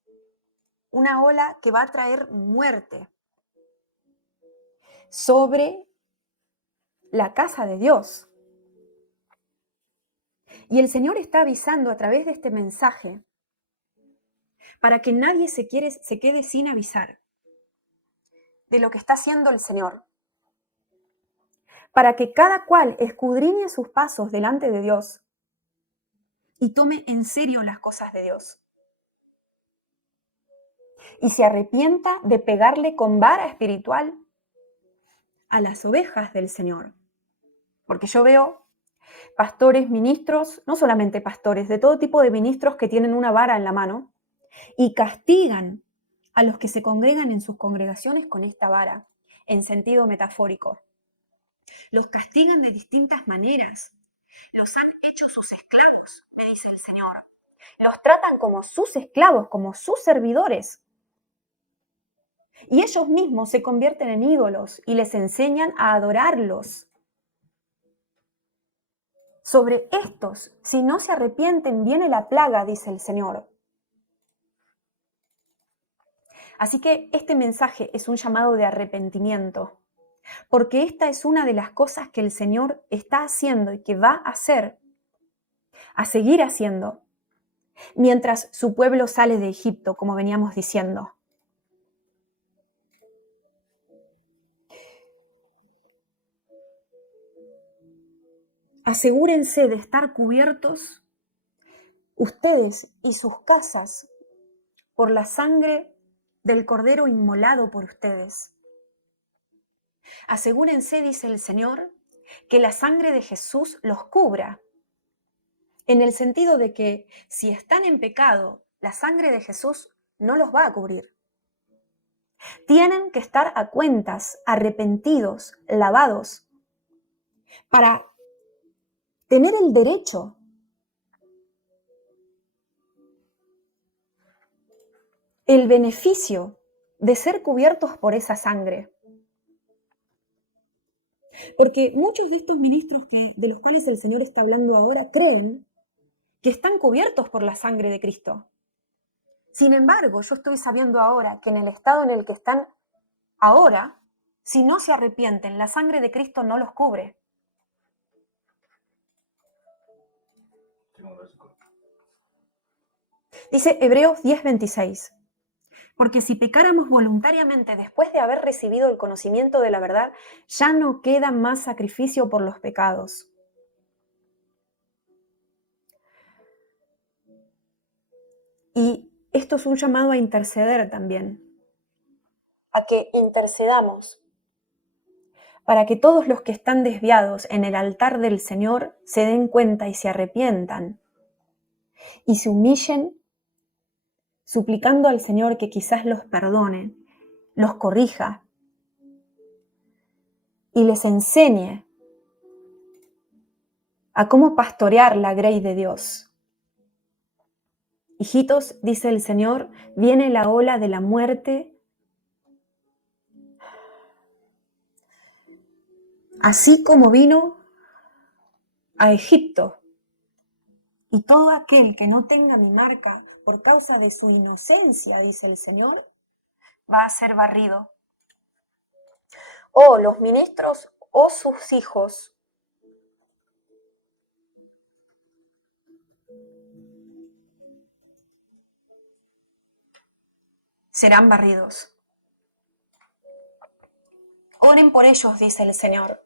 una ola que va a traer muerte sobre la casa de Dios. Y el Señor está avisando a través de este mensaje para que nadie se quede sin avisar de lo que está haciendo el Señor. Para que cada cual escudriñe sus pasos delante de Dios y tome en serio las cosas de Dios. y se arrepienta de pegarle con vara espiritual a las ovejas del Señor. Porque yo veo pastores, ministros, no solamente pastores, de todo tipo de ministros que tienen una vara en la mano y castigan a los que se congregan en sus congregaciones con esta vara, en sentido metafórico. Los castigan de distintas maneras. Los han hecho sus esclavos, me dice el Señor. Los tratan como sus esclavos, como sus servidores. Y ellos mismos se convierten en ídolos y les enseñan a adorarlos. Sobre estos, si no se arrepienten, viene la plaga, dice el Señor. Así que este mensaje es un llamado de arrepentimiento, porque esta es una de las cosas que el Señor está haciendo y que va a hacer, a seguir haciendo, mientras su pueblo sale de Egipto, como veníamos diciendo. Asegúrense de estar cubiertos ustedes y sus casas por la sangre del Cordero inmolado por ustedes. Asegúrense, dice el Señor, que la sangre de Jesús los cubra, en el sentido de que si están en pecado, la sangre de Jesús no los va a cubrir. Tienen que estar a cuentas, arrepentidos, lavados, para tener el derecho el beneficio de ser cubiertos por esa sangre. Porque muchos de estos ministros de los cuales el Señor está hablando ahora creen que están cubiertos por la sangre de Cristo. Sin embargo, yo estoy sabiendo ahora que en el estado en el que están ahora, si no se arrepienten, la sangre de Cristo no los cubre. Dice Hebreos 10:26. Porque si pecáramos voluntariamente después de haber recibido el conocimiento de la verdad, ya no queda más sacrificio por los pecados. Y esto es un llamado a interceder también. A que intercedamos para que todos los que están desviados en el altar del Señor se den cuenta y se arrepientan y se humillen suplicando al Señor que quizás los perdone, los corrija y les enseñe a cómo pastorear la grey de Dios. Hijitos, dice el Señor, viene la ola de la muerte, así como vino a Egipto. Y todo aquel que no tenga mi marca por causa de su inocencia, dice el Señor, va a ser barrido. O los ministros o sus hijos serán barridos. Oren por ellos, dice el Señor,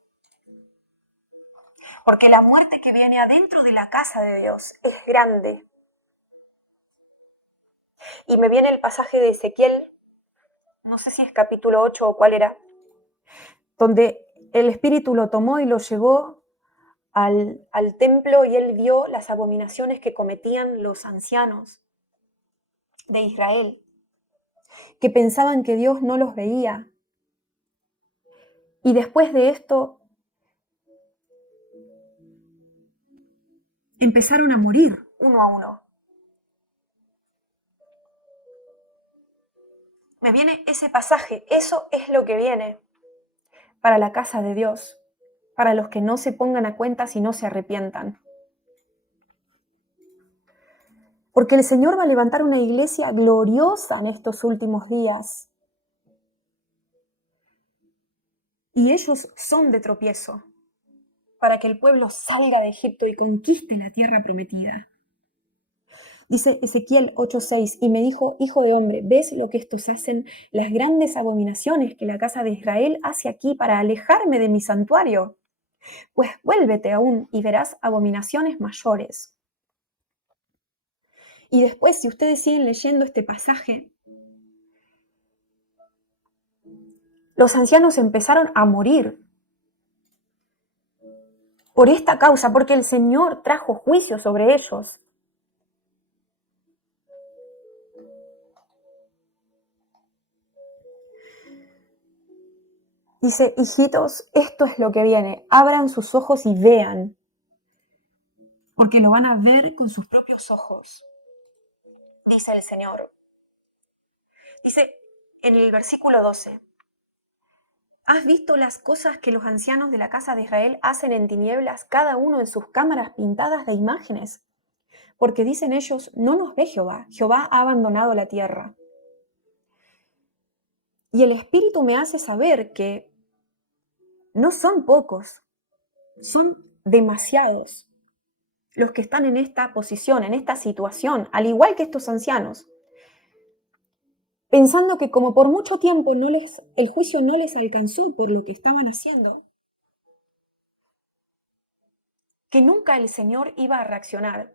porque la muerte que viene adentro de la casa de Dios es grande. Y me viene el pasaje de Ezequiel, no sé si es capítulo 8 o cuál era, donde el Espíritu lo tomó y lo llevó al templo y él vio las abominaciones que cometían los ancianos de Israel, que pensaban que Dios no los veía. Y después de esto, empezaron a morir uno a uno. Me viene ese pasaje, eso es lo que viene para la casa de Dios, para los que no se pongan a cuentas y no se arrepientan. Porque el Señor va a levantar una iglesia gloriosa en estos últimos días. Y ellos son de tropiezo para que el pueblo salga de Egipto y conquiste la tierra prometida. Dice Ezequiel 8:6, y me dijo, hijo de hombre, ¿ves lo que estos hacen? Las grandes abominaciones que la casa de Israel hace aquí para alejarme de mi santuario. Pues vuélvete aún y verás abominaciones mayores. Y después, si ustedes siguen leyendo este pasaje, Los ancianos empezaron a morir por esta causa, porque el Señor trajo juicio sobre ellos. Dice, hijitos, esto es lo que viene, abran sus ojos y vean, porque lo van a ver con sus propios ojos, dice el Señor. Dice en el versículo 12, ¿has visto las cosas que los ancianos de la casa de Israel hacen en tinieblas, cada uno en sus cámaras pintadas de imágenes? Porque dicen ellos, no nos ve Jehová, Jehová ha abandonado la tierra. Y el Espíritu me hace saber que no son pocos, son demasiados los que están en esta posición, en esta situación, al igual que estos ancianos, pensando que como por mucho tiempo el juicio no les alcanzó por lo que estaban haciendo, que nunca el Señor iba a reaccionar.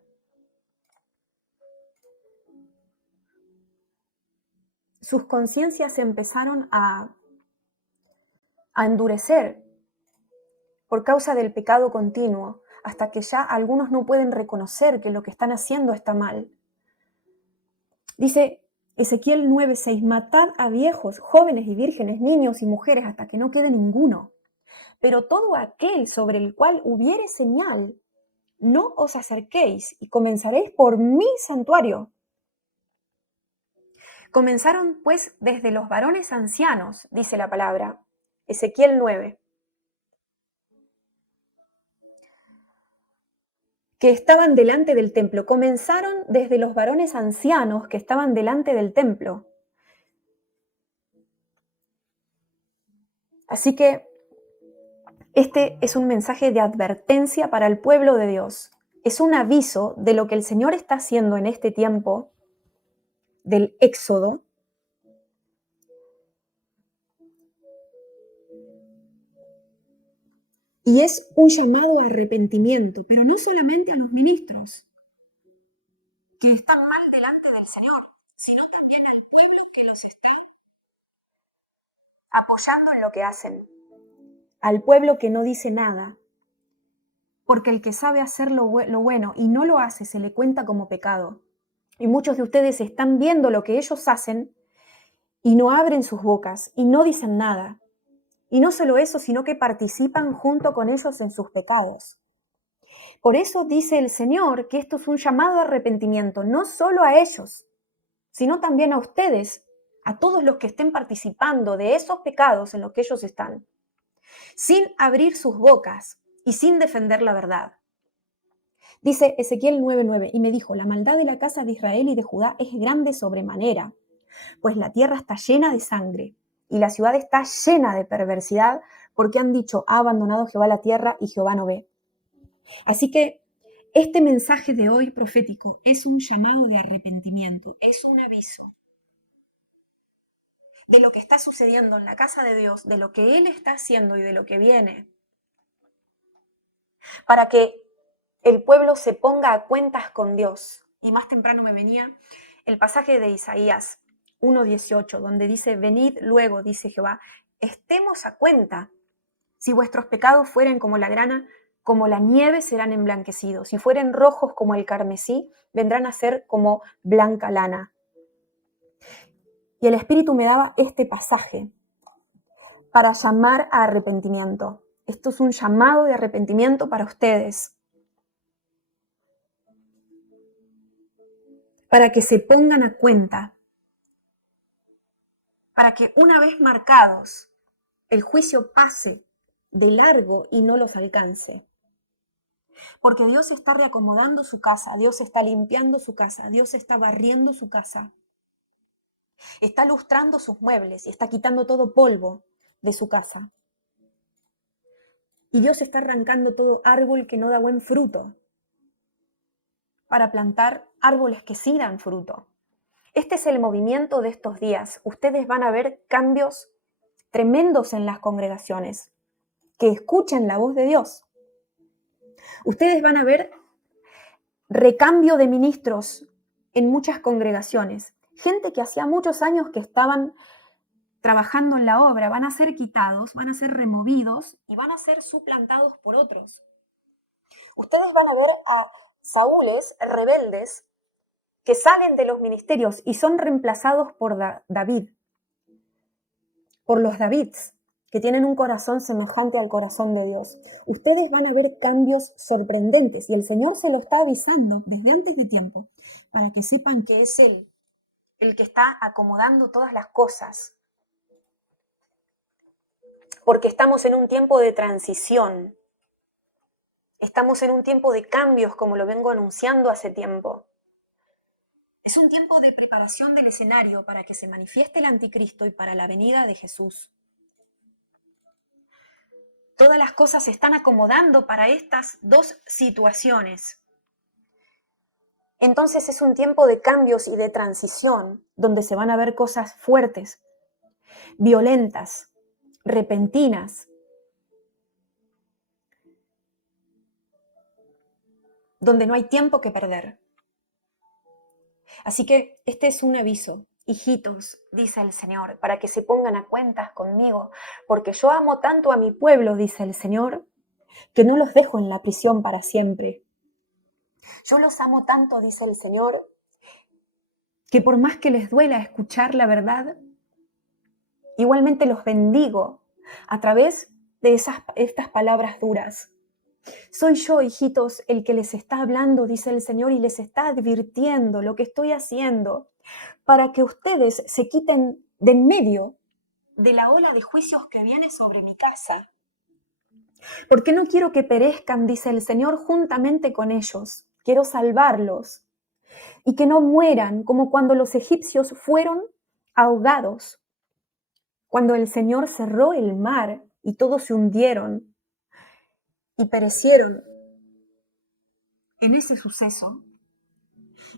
Sus conciencias empezaron a endurecer por causa del pecado continuo, hasta que ya algunos no pueden reconocer que lo que están haciendo está mal. Dice Ezequiel 9:6, matad a viejos, jóvenes y vírgenes, niños y mujeres, hasta que no quede ninguno. Pero todo aquel sobre el cual hubiere señal, no os acerquéis, y comenzaréis por mi santuario. Comenzaron pues desde los varones ancianos, dice la palabra, Ezequiel 9, que estaban delante del templo. Comenzaron desde los varones ancianos que estaban delante del templo. Así que este es un mensaje de advertencia para el pueblo de Dios. Es un aviso de lo que el Señor está haciendo en este tiempo del Éxodo. Y es un llamado a arrepentimiento, pero no solamente a los ministros que están mal delante del Señor, sino también al pueblo que los está apoyando en lo que hacen, al pueblo que no dice nada, porque el que sabe hacer lo bueno y no lo hace se le cuenta como pecado. Y muchos de ustedes están viendo lo que ellos hacen y no abren sus bocas y no dicen nada. Y no solo eso, sino que participan junto con ellos en sus pecados. Por eso dice el Señor que esto es un llamado a arrepentimiento, no solo a ellos, sino también a ustedes, a todos los que estén participando de esos pecados en los que ellos están, sin abrir sus bocas y sin defender la verdad. Dice Ezequiel 9:9, y me dijo, la maldad de la casa de Israel y de Judá es grande sobremanera, pues la tierra está llena de sangre y la ciudad está llena de perversidad, porque han dicho, ha abandonado Jehová la tierra y Jehová no ve. Así que este mensaje de hoy profético es un llamado de arrepentimiento, es un aviso de lo que está sucediendo en la casa de Dios, de lo que Él está haciendo y de lo que viene, para que el pueblo se ponga a cuentas con Dios. Y más temprano me venía el pasaje de Isaías 1:18, donde dice, venid luego, dice Jehová, estemos a cuenta. Si vuestros pecados fueren como la grana, como la nieve serán emblanquecidos. Si fueren rojos como el carmesí, vendrán a ser como blanca lana. Y el Espíritu me daba este pasaje para llamar a arrepentimiento. Esto es un llamado de arrepentimiento para ustedes, para que se pongan a cuenta, para que una vez marcados, el juicio pase de largo y no los alcance. Porque Dios está reacomodando su casa, Dios está limpiando su casa, Dios está barriendo su casa, está lustrando sus muebles y está quitando todo polvo de su casa. Y Dios está arrancando todo árbol que no da buen fruto para plantar árboles que sí dan fruto. Este es el movimiento de estos días. Ustedes van a ver cambios tremendos en las congregaciones, que escuchen la voz de Dios. Ustedes van a ver recambio de ministros en muchas congregaciones. Gente que hacía muchos años que estaban trabajando en la obra, van a ser quitados, van a ser removidos y van a ser suplantados por otros. Ustedes van a ver a saúles rebeldes que salen de los ministerios y son reemplazados por David, por los Davids, que tienen un corazón semejante al corazón de Dios. Ustedes van a ver cambios sorprendentes y el Señor se lo está avisando desde antes de tiempo para que sepan que es Él el que está acomodando todas las cosas. Porque estamos en un tiempo de transición. Estamos en un tiempo de cambios, como lo vengo anunciando hace tiempo. Es un tiempo de preparación del escenario para que se manifieste el anticristo y para la venida de Jesús. Todas las cosas se están acomodando para estas dos situaciones. Entonces es un tiempo de cambios y de transición, donde se van a ver cosas fuertes, violentas, repentinas, donde no hay tiempo que perder. Así que este es un aviso. Hijitos, dice el Señor, para que se pongan a cuentas conmigo, porque yo amo tanto a mi pueblo, dice el Señor, que no los dejo en la prisión para siempre. Yo los amo tanto, dice el Señor, que por más que les duela escuchar la verdad, igualmente los bendigo a través de estas palabras duras. Soy yo, hijitos, el que les está hablando, dice el Señor, y les está advirtiendo lo que estoy haciendo para que ustedes se quiten de en medio de la ola de juicios que viene sobre mi casa. Porque no quiero que perezcan, dice el Señor, juntamente con ellos. Quiero salvarlos y que no mueran como cuando los egipcios fueron ahogados, cuando el Señor cerró el mar y todos se hundieron y perecieron en ese suceso.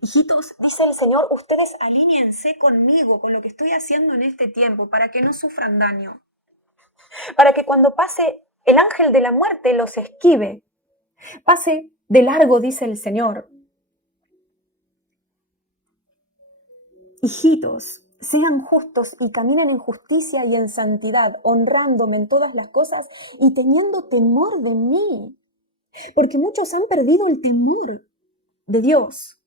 Hijitos, dice el Señor, ustedes alíñense conmigo, con lo que estoy haciendo en este tiempo, para que no sufran daño. Para que cuando pase el ángel de la muerte los esquive. Pase de largo, dice el Señor. Hijitos, sean justos y caminen en justicia y en santidad, honrándome en todas las cosas y teniendo temor de mí. Porque muchos han perdido el temor de Dios.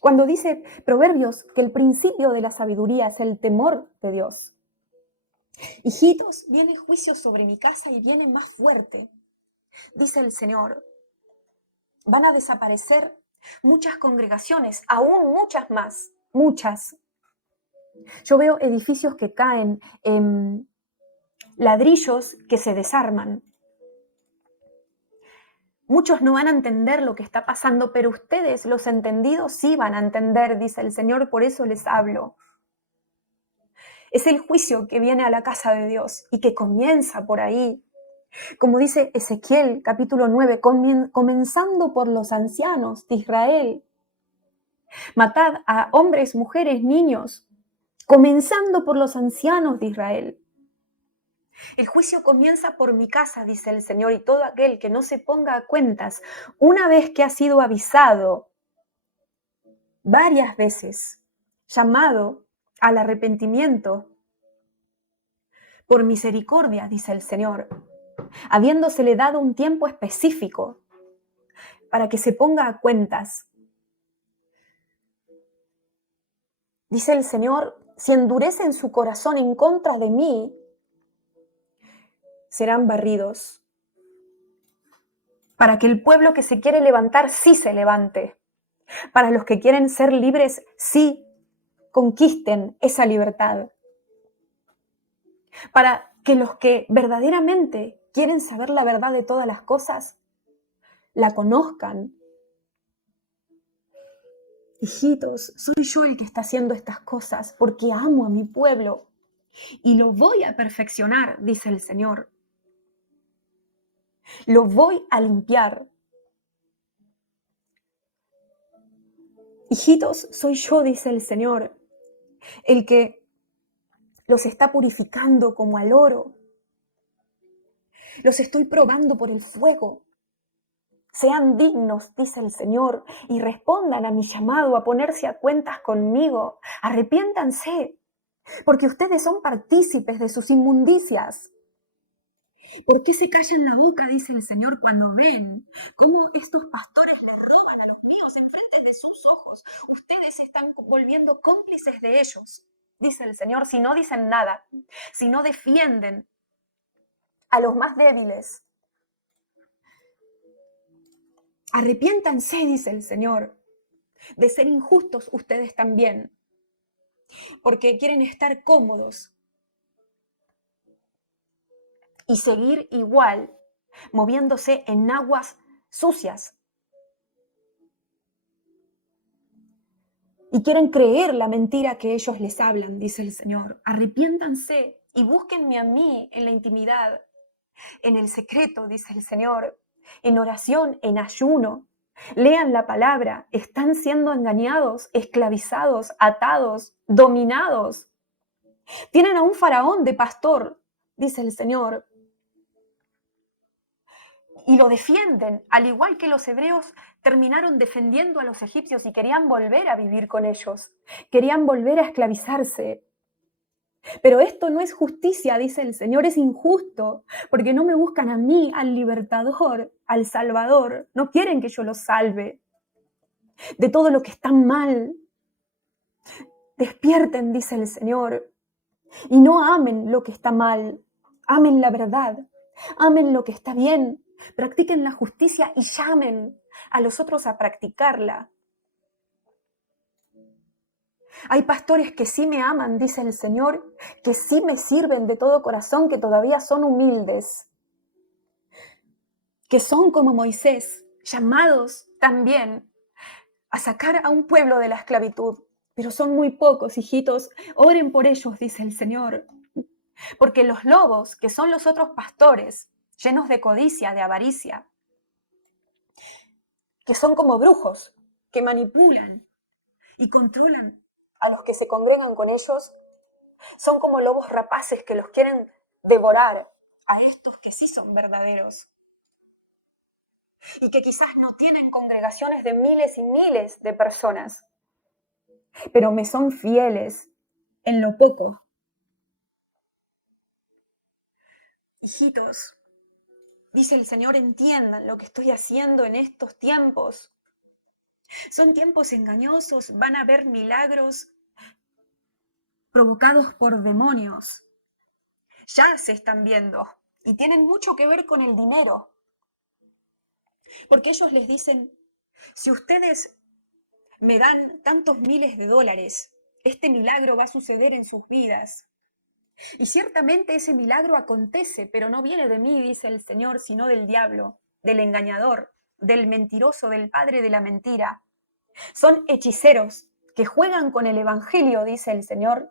Cuando dice Proverbios que el principio de la sabiduría es el temor de Dios. Hijitos, viene juicio sobre mi casa y viene más fuerte, dice el Señor. Van a desaparecer muchas congregaciones, aún muchas más, muchas. Yo veo edificios que caen, ladrillos que se desarman. Muchos no van a entender lo que está pasando, pero ustedes, los entendidos, sí van a entender, dice el Señor, por eso les hablo. Es el juicio que viene a la casa de Dios y que comienza por ahí. Como dice Ezequiel, capítulo 9, comenzando por los ancianos de Israel. Matad a hombres, mujeres, niños, comenzando por los ancianos de Israel. El juicio comienza por mi casa, dice el Señor, y todo aquel que no se ponga a cuentas, una vez que ha sido avisado varias veces, llamado al arrepentimiento, por misericordia, dice el Señor, habiéndosele dado un tiempo específico para que se ponga a cuentas. Dice el Señor, si endurecen su corazón en contra de mí, serán barridos. Para que el pueblo que se quiere levantar sí se levante. Para los que quieren ser libres sí conquisten esa libertad. Para que los que verdaderamente quieren saber la verdad de todas las cosas, la conozcan. Hijitos, soy yo el que está haciendo estas cosas porque amo a mi pueblo y lo voy a perfeccionar, dice el Señor. Lo voy a limpiar. Hijitos, soy yo, dice el Señor, el que los está purificando como al oro. Los estoy probando por el fuego. Sean dignos, dice el Señor, y respondan a mi llamado a ponerse a cuentas conmigo. Arrepiéntanse. porque ustedes son partícipes de sus inmundicias. ¿Por qué se callan la boca, dice el Señor, cuando ven cómo estos pastores les roban a los míos enfrente de sus ojos? Ustedes se están volviendo cómplices de ellos, dice el Señor, si no dicen nada, si no defienden a los más débiles. Arrepiéntanse, dice el Señor, de ser injustos ustedes también, porque quieren estar cómodos y seguir igual, moviéndose en aguas sucias. Y quieren creer la mentira que ellos les hablan, dice el Señor. Arrepiéntanse y búsquenme a mí en la intimidad, en el secreto, dice el Señor, en oración, en ayuno. Lean la palabra, están siendo engañados, esclavizados, atados, dominados. Tienen a un faraón de pastor, dice el Señor, y lo defienden, al igual que los hebreos terminaron defendiendo a los egipcios y querían volver a vivir con ellos, querían volver a esclavizarse. Pero esto no es justicia, dice el Señor, es injusto, porque no me buscan a mí, al libertador, al salvador, no quieren que yo los salve de todo lo que está mal. Despierten, dice el Señor, y no amen lo que está mal, amen la verdad, amen lo que está bien, practiquen la justicia y llamen a los otros a practicarla. Hay pastores que sí me aman, dice el Señor, que sí me sirven de todo corazón, que todavía son humildes, que son como Moisés, llamados también a sacar a un pueblo de la esclavitud. Pero son muy pocos, hijitos, oren por ellos, dice el Señor. Porque los lobos, que son los otros pastores, llenos de codicia, de avaricia, que son como brujos, que manipulan y controlan a los que se congregan con ellos, son como lobos rapaces que los quieren devorar a estos que sí son verdaderos y que quizás no tienen congregaciones de miles y miles de personas, pero me son fieles en lo poco. Hijitos, dice el Señor, entiendan lo que estoy haciendo en estos tiempos. Son tiempos engañosos, van a haber milagros provocados por demonios. Ya se están viendo y tienen mucho que ver con el dinero. Porque ellos les dicen, si ustedes me dan tantos miles de dólares, este milagro va a suceder en sus vidas. Y ciertamente ese milagro acontece, pero no viene de mí, dice el Señor, sino del diablo, del engañador, del mentiroso, del padre de la mentira. Son hechiceros que juegan con el evangelio, dice el Señor,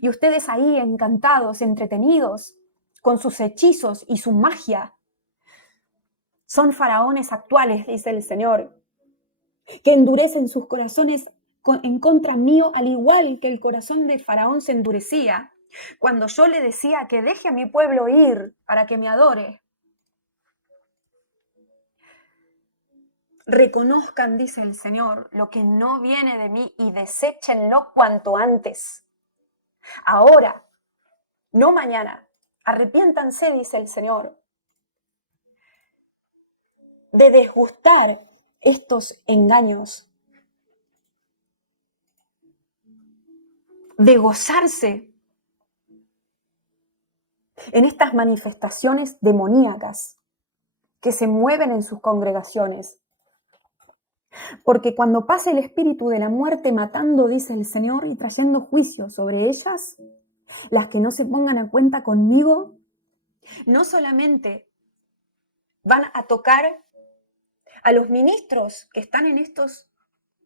y ustedes ahí encantados, entretenidos, con sus hechizos y su magia. Son faraones actuales, dice el Señor, que endurecen sus corazones en contra mío, al igual que el corazón de Faraón se endurecía cuando yo le decía que deje a mi pueblo ir para que me adore. Reconozcan, dice el Señor, lo que no viene de mí y deséchenlo cuanto antes. Ahora, no mañana. Arrepiéntanse, dice el Señor, de desgustar estos engaños, de gozarse en estas manifestaciones demoníacas que se mueven en sus congregaciones. Porque cuando pase el espíritu de la muerte matando, dice el Señor, y trayendo juicio sobre ellas, las que no se pongan a cuenta conmigo, no solamente van a tocar a los ministros que están en estos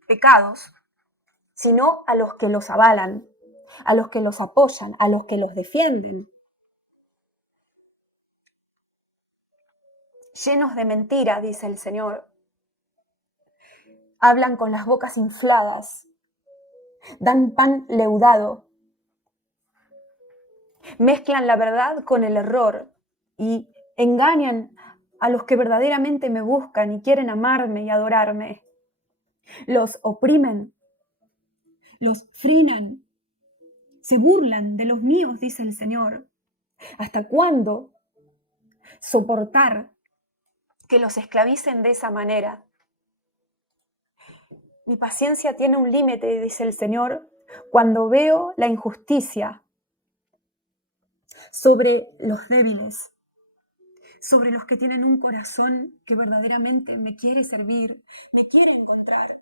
pecados, sino a los que los avalan, a los que los apoyan, a los que los defienden. Llenos de mentira, dice el Señor. Hablan con las bocas infladas, dan pan leudado, mezclan la verdad con el error y engañan a los que verdaderamente me buscan y quieren amarme y adorarme. Los oprimen, los frinan, Se burlan de los míos, dice el Señor. ¿Hasta cuándo soportar que los esclavicen de esa manera? Mi paciencia tiene un límite, dice el Señor, cuando veo la injusticia sobre los débiles, sobre los que tienen un corazón que verdaderamente me quiere servir, me quiere encontrar,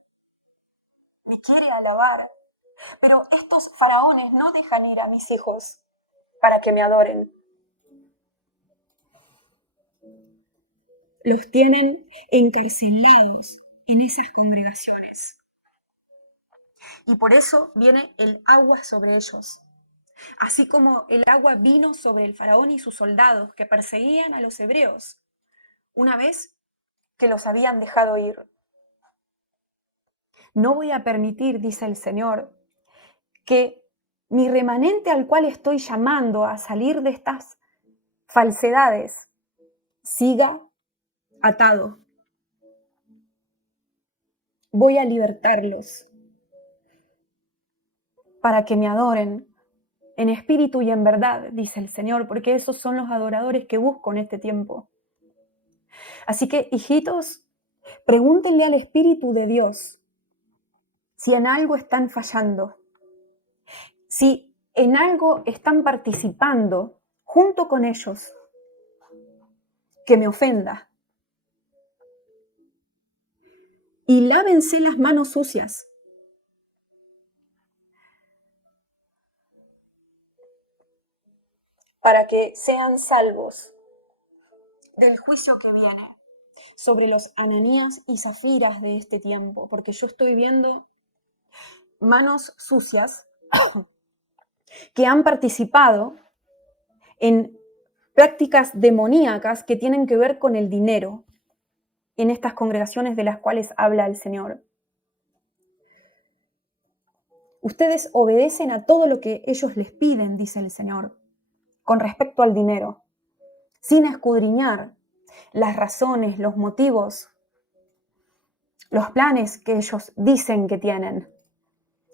me quiere alabar. Pero estos faraones no dejan ir a mis hijos para que me adoren. Los tienen encarcelados en esas congregaciones. Y por eso viene el agua sobre ellos. Así como el agua vino sobre el faraón y sus soldados que perseguían a los hebreos, una vez que los habían dejado ir. No voy a permitir, dice el Señor, que mi remanente al cual estoy llamando a salir de estas falsedades siga atado. Voy a libertarlos para que me adoren en espíritu y en verdad, dice el Señor, porque esos son los adoradores que busco en este tiempo. Así que, hijitos, pregúntenle al Espíritu de Dios si en algo están fallando, si en algo están participando junto con ellos que me ofenda. Y lávense las manos sucias. Para que sean salvos del juicio que viene sobre los Ananías y Zafiras de este tiempo, porque yo estoy viendo manos sucias que han participado en prácticas demoníacas que tienen que ver con el dinero en estas congregaciones de las cuales habla el Señor. Ustedes obedecen a todo lo que ellos les piden, dice el Señor, con respecto al dinero, sin escudriñar las razones, los motivos, los planes que ellos dicen que tienen.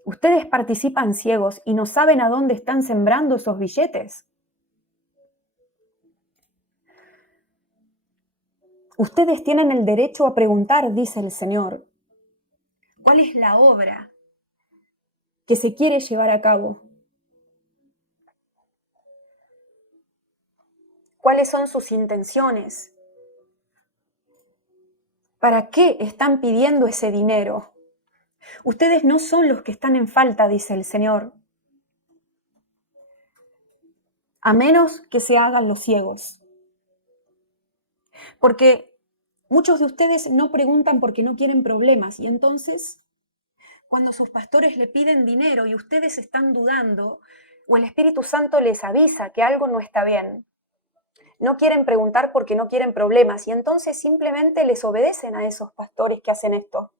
Ustedes participan ciegos y no saben a dónde están sembrando esos billetes. Ustedes tienen el derecho a preguntar, dice el Señor, ¿cuál es la obra que se quiere llevar a cabo? ¿Cuáles son sus intenciones? ¿Para qué están pidiendo ese dinero? Ustedes no son los que están en falta, dice el Señor, a menos que se hagan los ciegos. Porque muchos de ustedes no preguntan porque no quieren problemas y entonces, cuando sus pastores le piden dinero y ustedes están dudando, o el Espíritu Santo les avisa que algo no está bien, no quieren preguntar porque no quieren problemas y entonces simplemente les obedecen a esos pastores que hacen esto.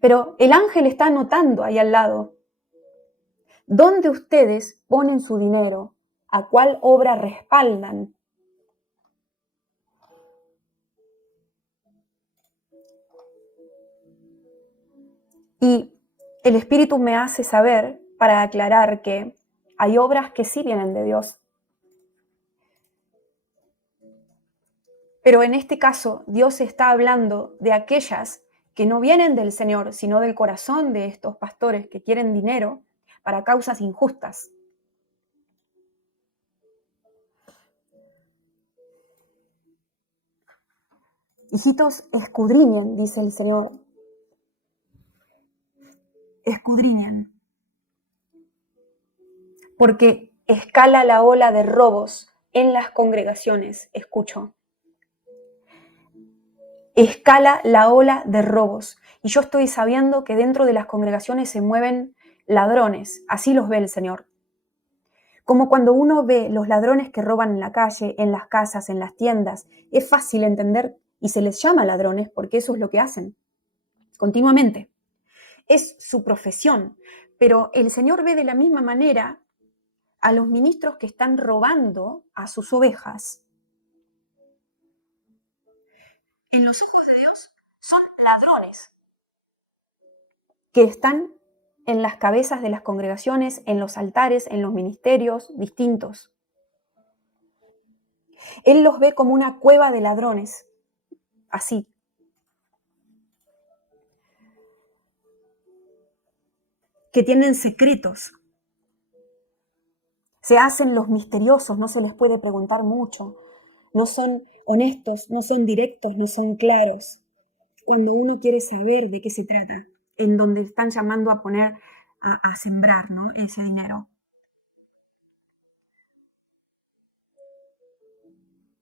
Pero el ángel está anotando ahí al lado dónde ustedes ponen su dinero, a cuál obra respaldan. Y el Espíritu me hace saber para aclarar que hay obras que sí vienen de Dios. Pero en este caso, Dios está hablando de aquellas que no vienen del Señor, sino del corazón de estos pastores que quieren dinero para causas injustas. Hijitos, escudriñen, dice el Señor. Escudriñen. Porque escala la ola de robos en las congregaciones, escucho. Escala la ola de robos. Y yo estoy sabiendo que dentro de las congregaciones se mueven ladrones, así los ve el Señor. Como cuando uno ve los ladrones que roban en la calle, en las casas, en las tiendas, es fácil entender y se les llama ladrones porque eso es lo que hacen continuamente. Es su profesión, pero el Señor ve de la misma manera a los ministros que están robando a sus ovejas. En los ojos de Dios son ladrones que están en las cabezas de las congregaciones, en los altares, en los ministerios distintos. Él los ve como una cueva de ladrones, así. Que tienen secretos. Se hacen los misteriosos, no se les puede preguntar mucho. No son honestos, no son directos, no son claros. Cuando uno quiere saber de qué se trata, en donde están llamando a poner, a sembrar, ¿no?, ese dinero.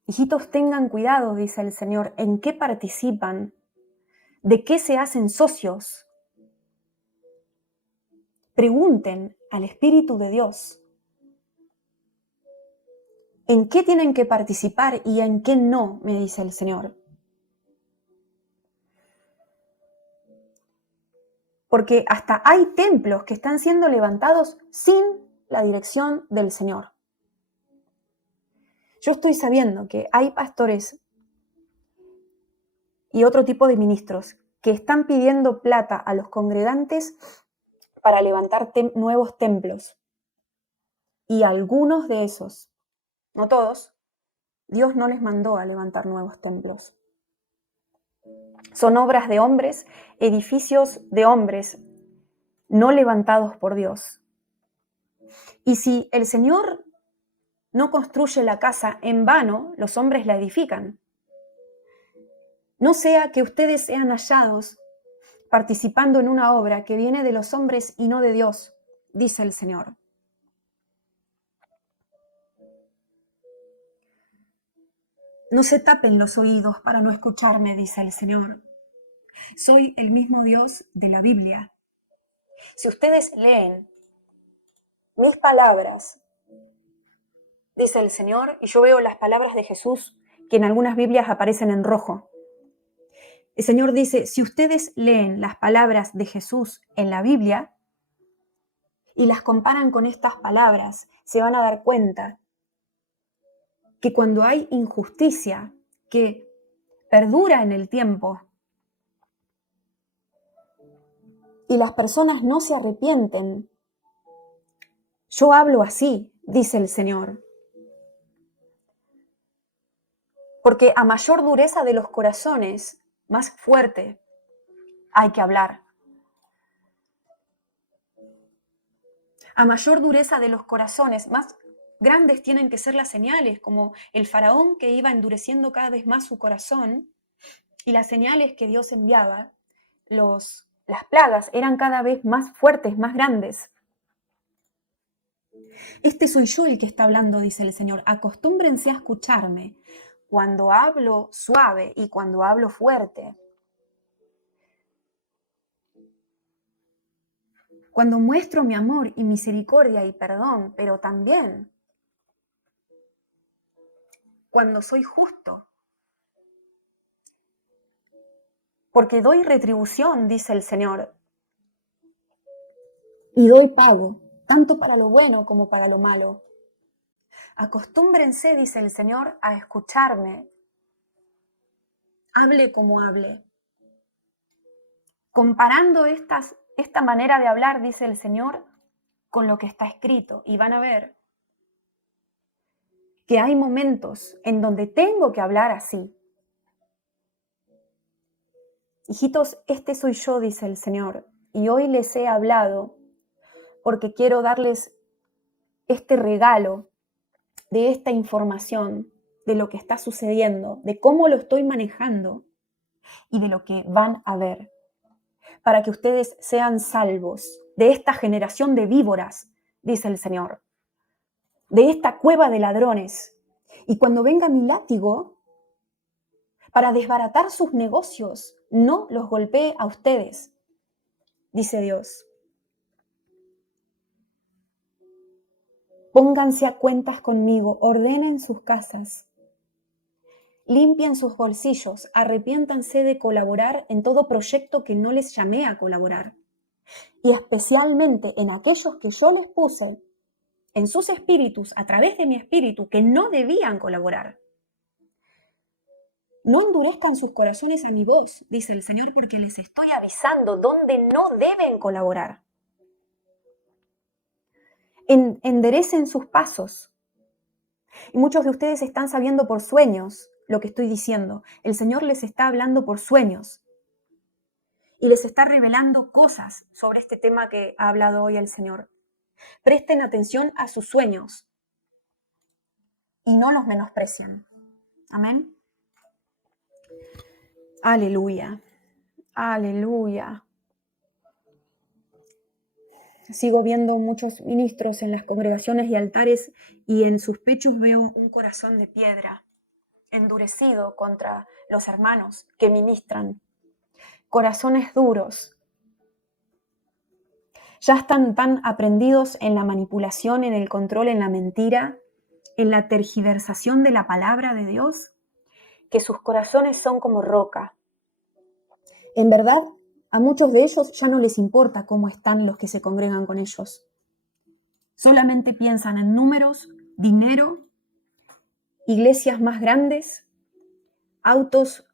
Hijitos, tengan cuidado, dice el Señor, en qué participan, de qué se hacen socios. Pregunten al Espíritu de Dios en qué tienen que participar y en qué no, me dice el Señor. Porque hasta hay templos que están siendo levantados sin la dirección del Señor. Yo estoy sabiendo que hay pastores y otro tipo de ministros que están pidiendo plata a los congregantes para levantar nuevos templos. Y algunos de esos, no todos, Dios no les mandó a levantar nuevos templos. Son obras de hombres, edificios de hombres, no levantados por Dios. Y si el Señor no construye la casa, en vano los hombres la edifican. No sea que ustedes sean hallados participando en una obra que viene de los hombres y no de Dios, dice el Señor. No se tapen los oídos para no escucharme, dice el Señor. Soy el mismo Dios de la Biblia. Si ustedes leen mis palabras, dice el Señor, y yo veo las palabras de Jesús, que en algunas Biblias aparecen en rojo. El Señor dice, si ustedes leen las palabras de Jesús en la Biblia y las comparan con estas palabras, se van a dar cuenta que cuando hay injusticia que perdura en el tiempo y las personas no se arrepienten, yo hablo así, dice el Señor. Porque a mayor dureza de los corazones, más fuerte hay que hablar. A mayor dureza de los corazones, más grandes tienen que ser las señales, como el faraón que iba endureciendo cada vez más su corazón, y las señales que Dios enviaba, las plagas eran cada vez más fuertes, más grandes. Este soy yo el que está hablando, dice el Señor. Acostúmbrense a escucharme cuando hablo suave y cuando hablo fuerte. Cuando muestro mi amor y misericordia y perdón, pero también cuando soy justo. Porque doy retribución, dice el Señor. Y doy pago, tanto para lo bueno como para lo malo. Acostúmbrense, dice el Señor, a escucharme. Hable como hable. Comparando esta manera de hablar, dice el Señor, con lo que está escrito. Y van a ver que hay momentos en donde tengo que hablar así. Hijitos, este soy yo, dice el Señor, y hoy les he hablado porque quiero darles este regalo de esta información, de lo que está sucediendo, de cómo lo estoy manejando y de lo que van a ver, para que ustedes sean salvos de esta generación de víboras, dice el Señor, de esta cueva de ladrones. Y cuando venga mi látigo, para desbaratar sus negocios, no los golpee a ustedes, dice Dios. Pónganse a cuentas conmigo, ordenen sus casas, limpien sus bolsillos, arrepiéntanse de colaborar en todo proyecto que no les llamé a colaborar. Y especialmente en aquellos que yo les puse en sus espíritus, a través de mi espíritu, que no debían colaborar. No endurezcan sus corazones a mi voz, dice el Señor, porque les estoy avisando dónde no deben colaborar. enderecen sus pasos. Y muchos de ustedes están sabiendo por sueños lo que estoy diciendo. El Señor les está hablando por sueños y les está revelando cosas sobre este tema que ha hablado hoy el Señor. Presten atención a sus sueños y no los menosprecien. Amén. Aleluya. Aleluya. Sigo viendo muchos ministros en las congregaciones y altares y en sus pechos veo un corazón de piedra, endurecido contra los hermanos que ministran. Corazones duros. Ya están tan aprendidos en la manipulación, en el control, en la mentira, en la tergiversación de la palabra de Dios, que sus corazones son como roca. En verdad, a muchos de ellos ya no les importa cómo están los que se congregan con ellos. Solamente piensan en números, dinero, iglesias más grandes, autos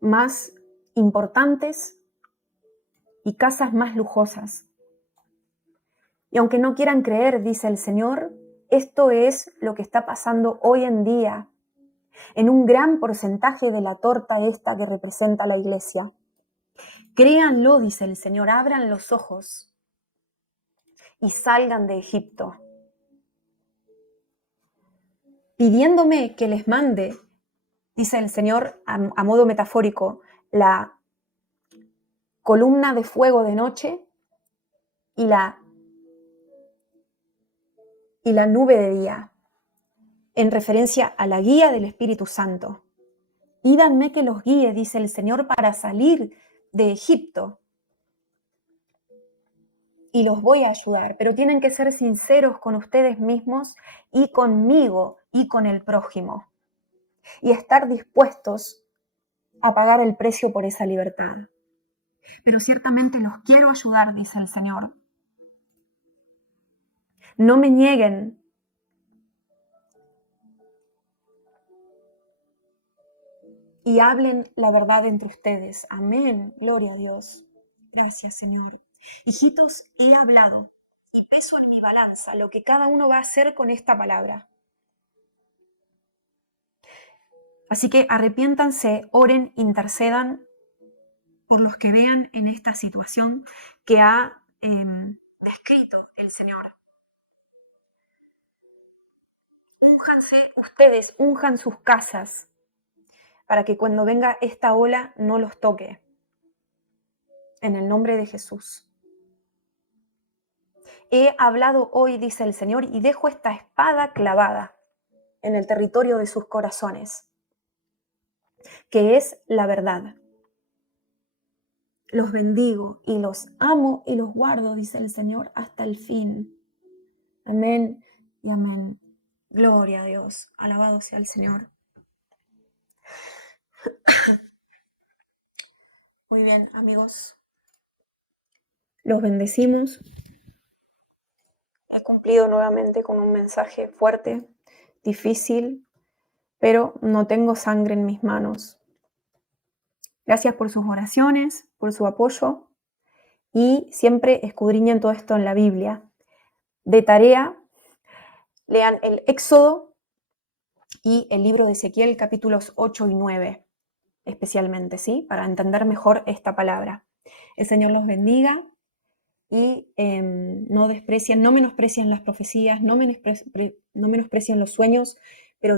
más importantes y casas más lujosas. Y aunque no quieran creer, dice el Señor, esto es lo que está pasando hoy en día en un gran porcentaje de la torta esta que representa la iglesia. Créanlo, dice el Señor, abran los ojos y salgan de Egipto. Pidiéndome que les mande, dice el Señor a modo metafórico, la columna de fuego de noche y la nube de día, en referencia a la guía del Espíritu Santo. Pídanme que los guíe, dice el Señor, para salir de Egipto. Y los voy a ayudar, pero tienen que ser sinceros con ustedes mismos y conmigo y con el prójimo. Y estar dispuestos a pagar el precio por esa libertad. Pero ciertamente los quiero ayudar, dice el Señor. No me nieguen. Y hablen la verdad entre ustedes. Amén. Gloria a Dios. Gracias, Señor. Hijitos, he hablado y peso en mi balanza lo que cada uno va a hacer con esta palabra. Así que arrepiéntanse, oren, intercedan por los que vean en esta situación que ha descrito el Señor. Únjanse ustedes, unjan sus casas para que cuando venga esta ola no los toque. En el nombre de Jesús. He hablado hoy, dice el Señor, y dejo esta espada clavada en el territorio de sus corazones, que es la verdad. Los bendigo y los amo y los guardo, dice el Señor, hasta el fin. Amén y amén. Gloria a Dios. Alabado sea el Señor. Muy bien, amigos. Los bendecimos. He cumplido nuevamente con un mensaje fuerte, difícil, pero no tengo sangre en mis manos. Gracias por sus oraciones, por su apoyo y siempre escudriñen todo esto en la Biblia. De tarea, lean el Éxodo y el libro de Ezequiel, capítulos 8 y 9, especialmente, ¿sí? Para entender mejor esta palabra. El Señor los bendiga y no menosprecien las profecías, no menosprecien los sueños, pero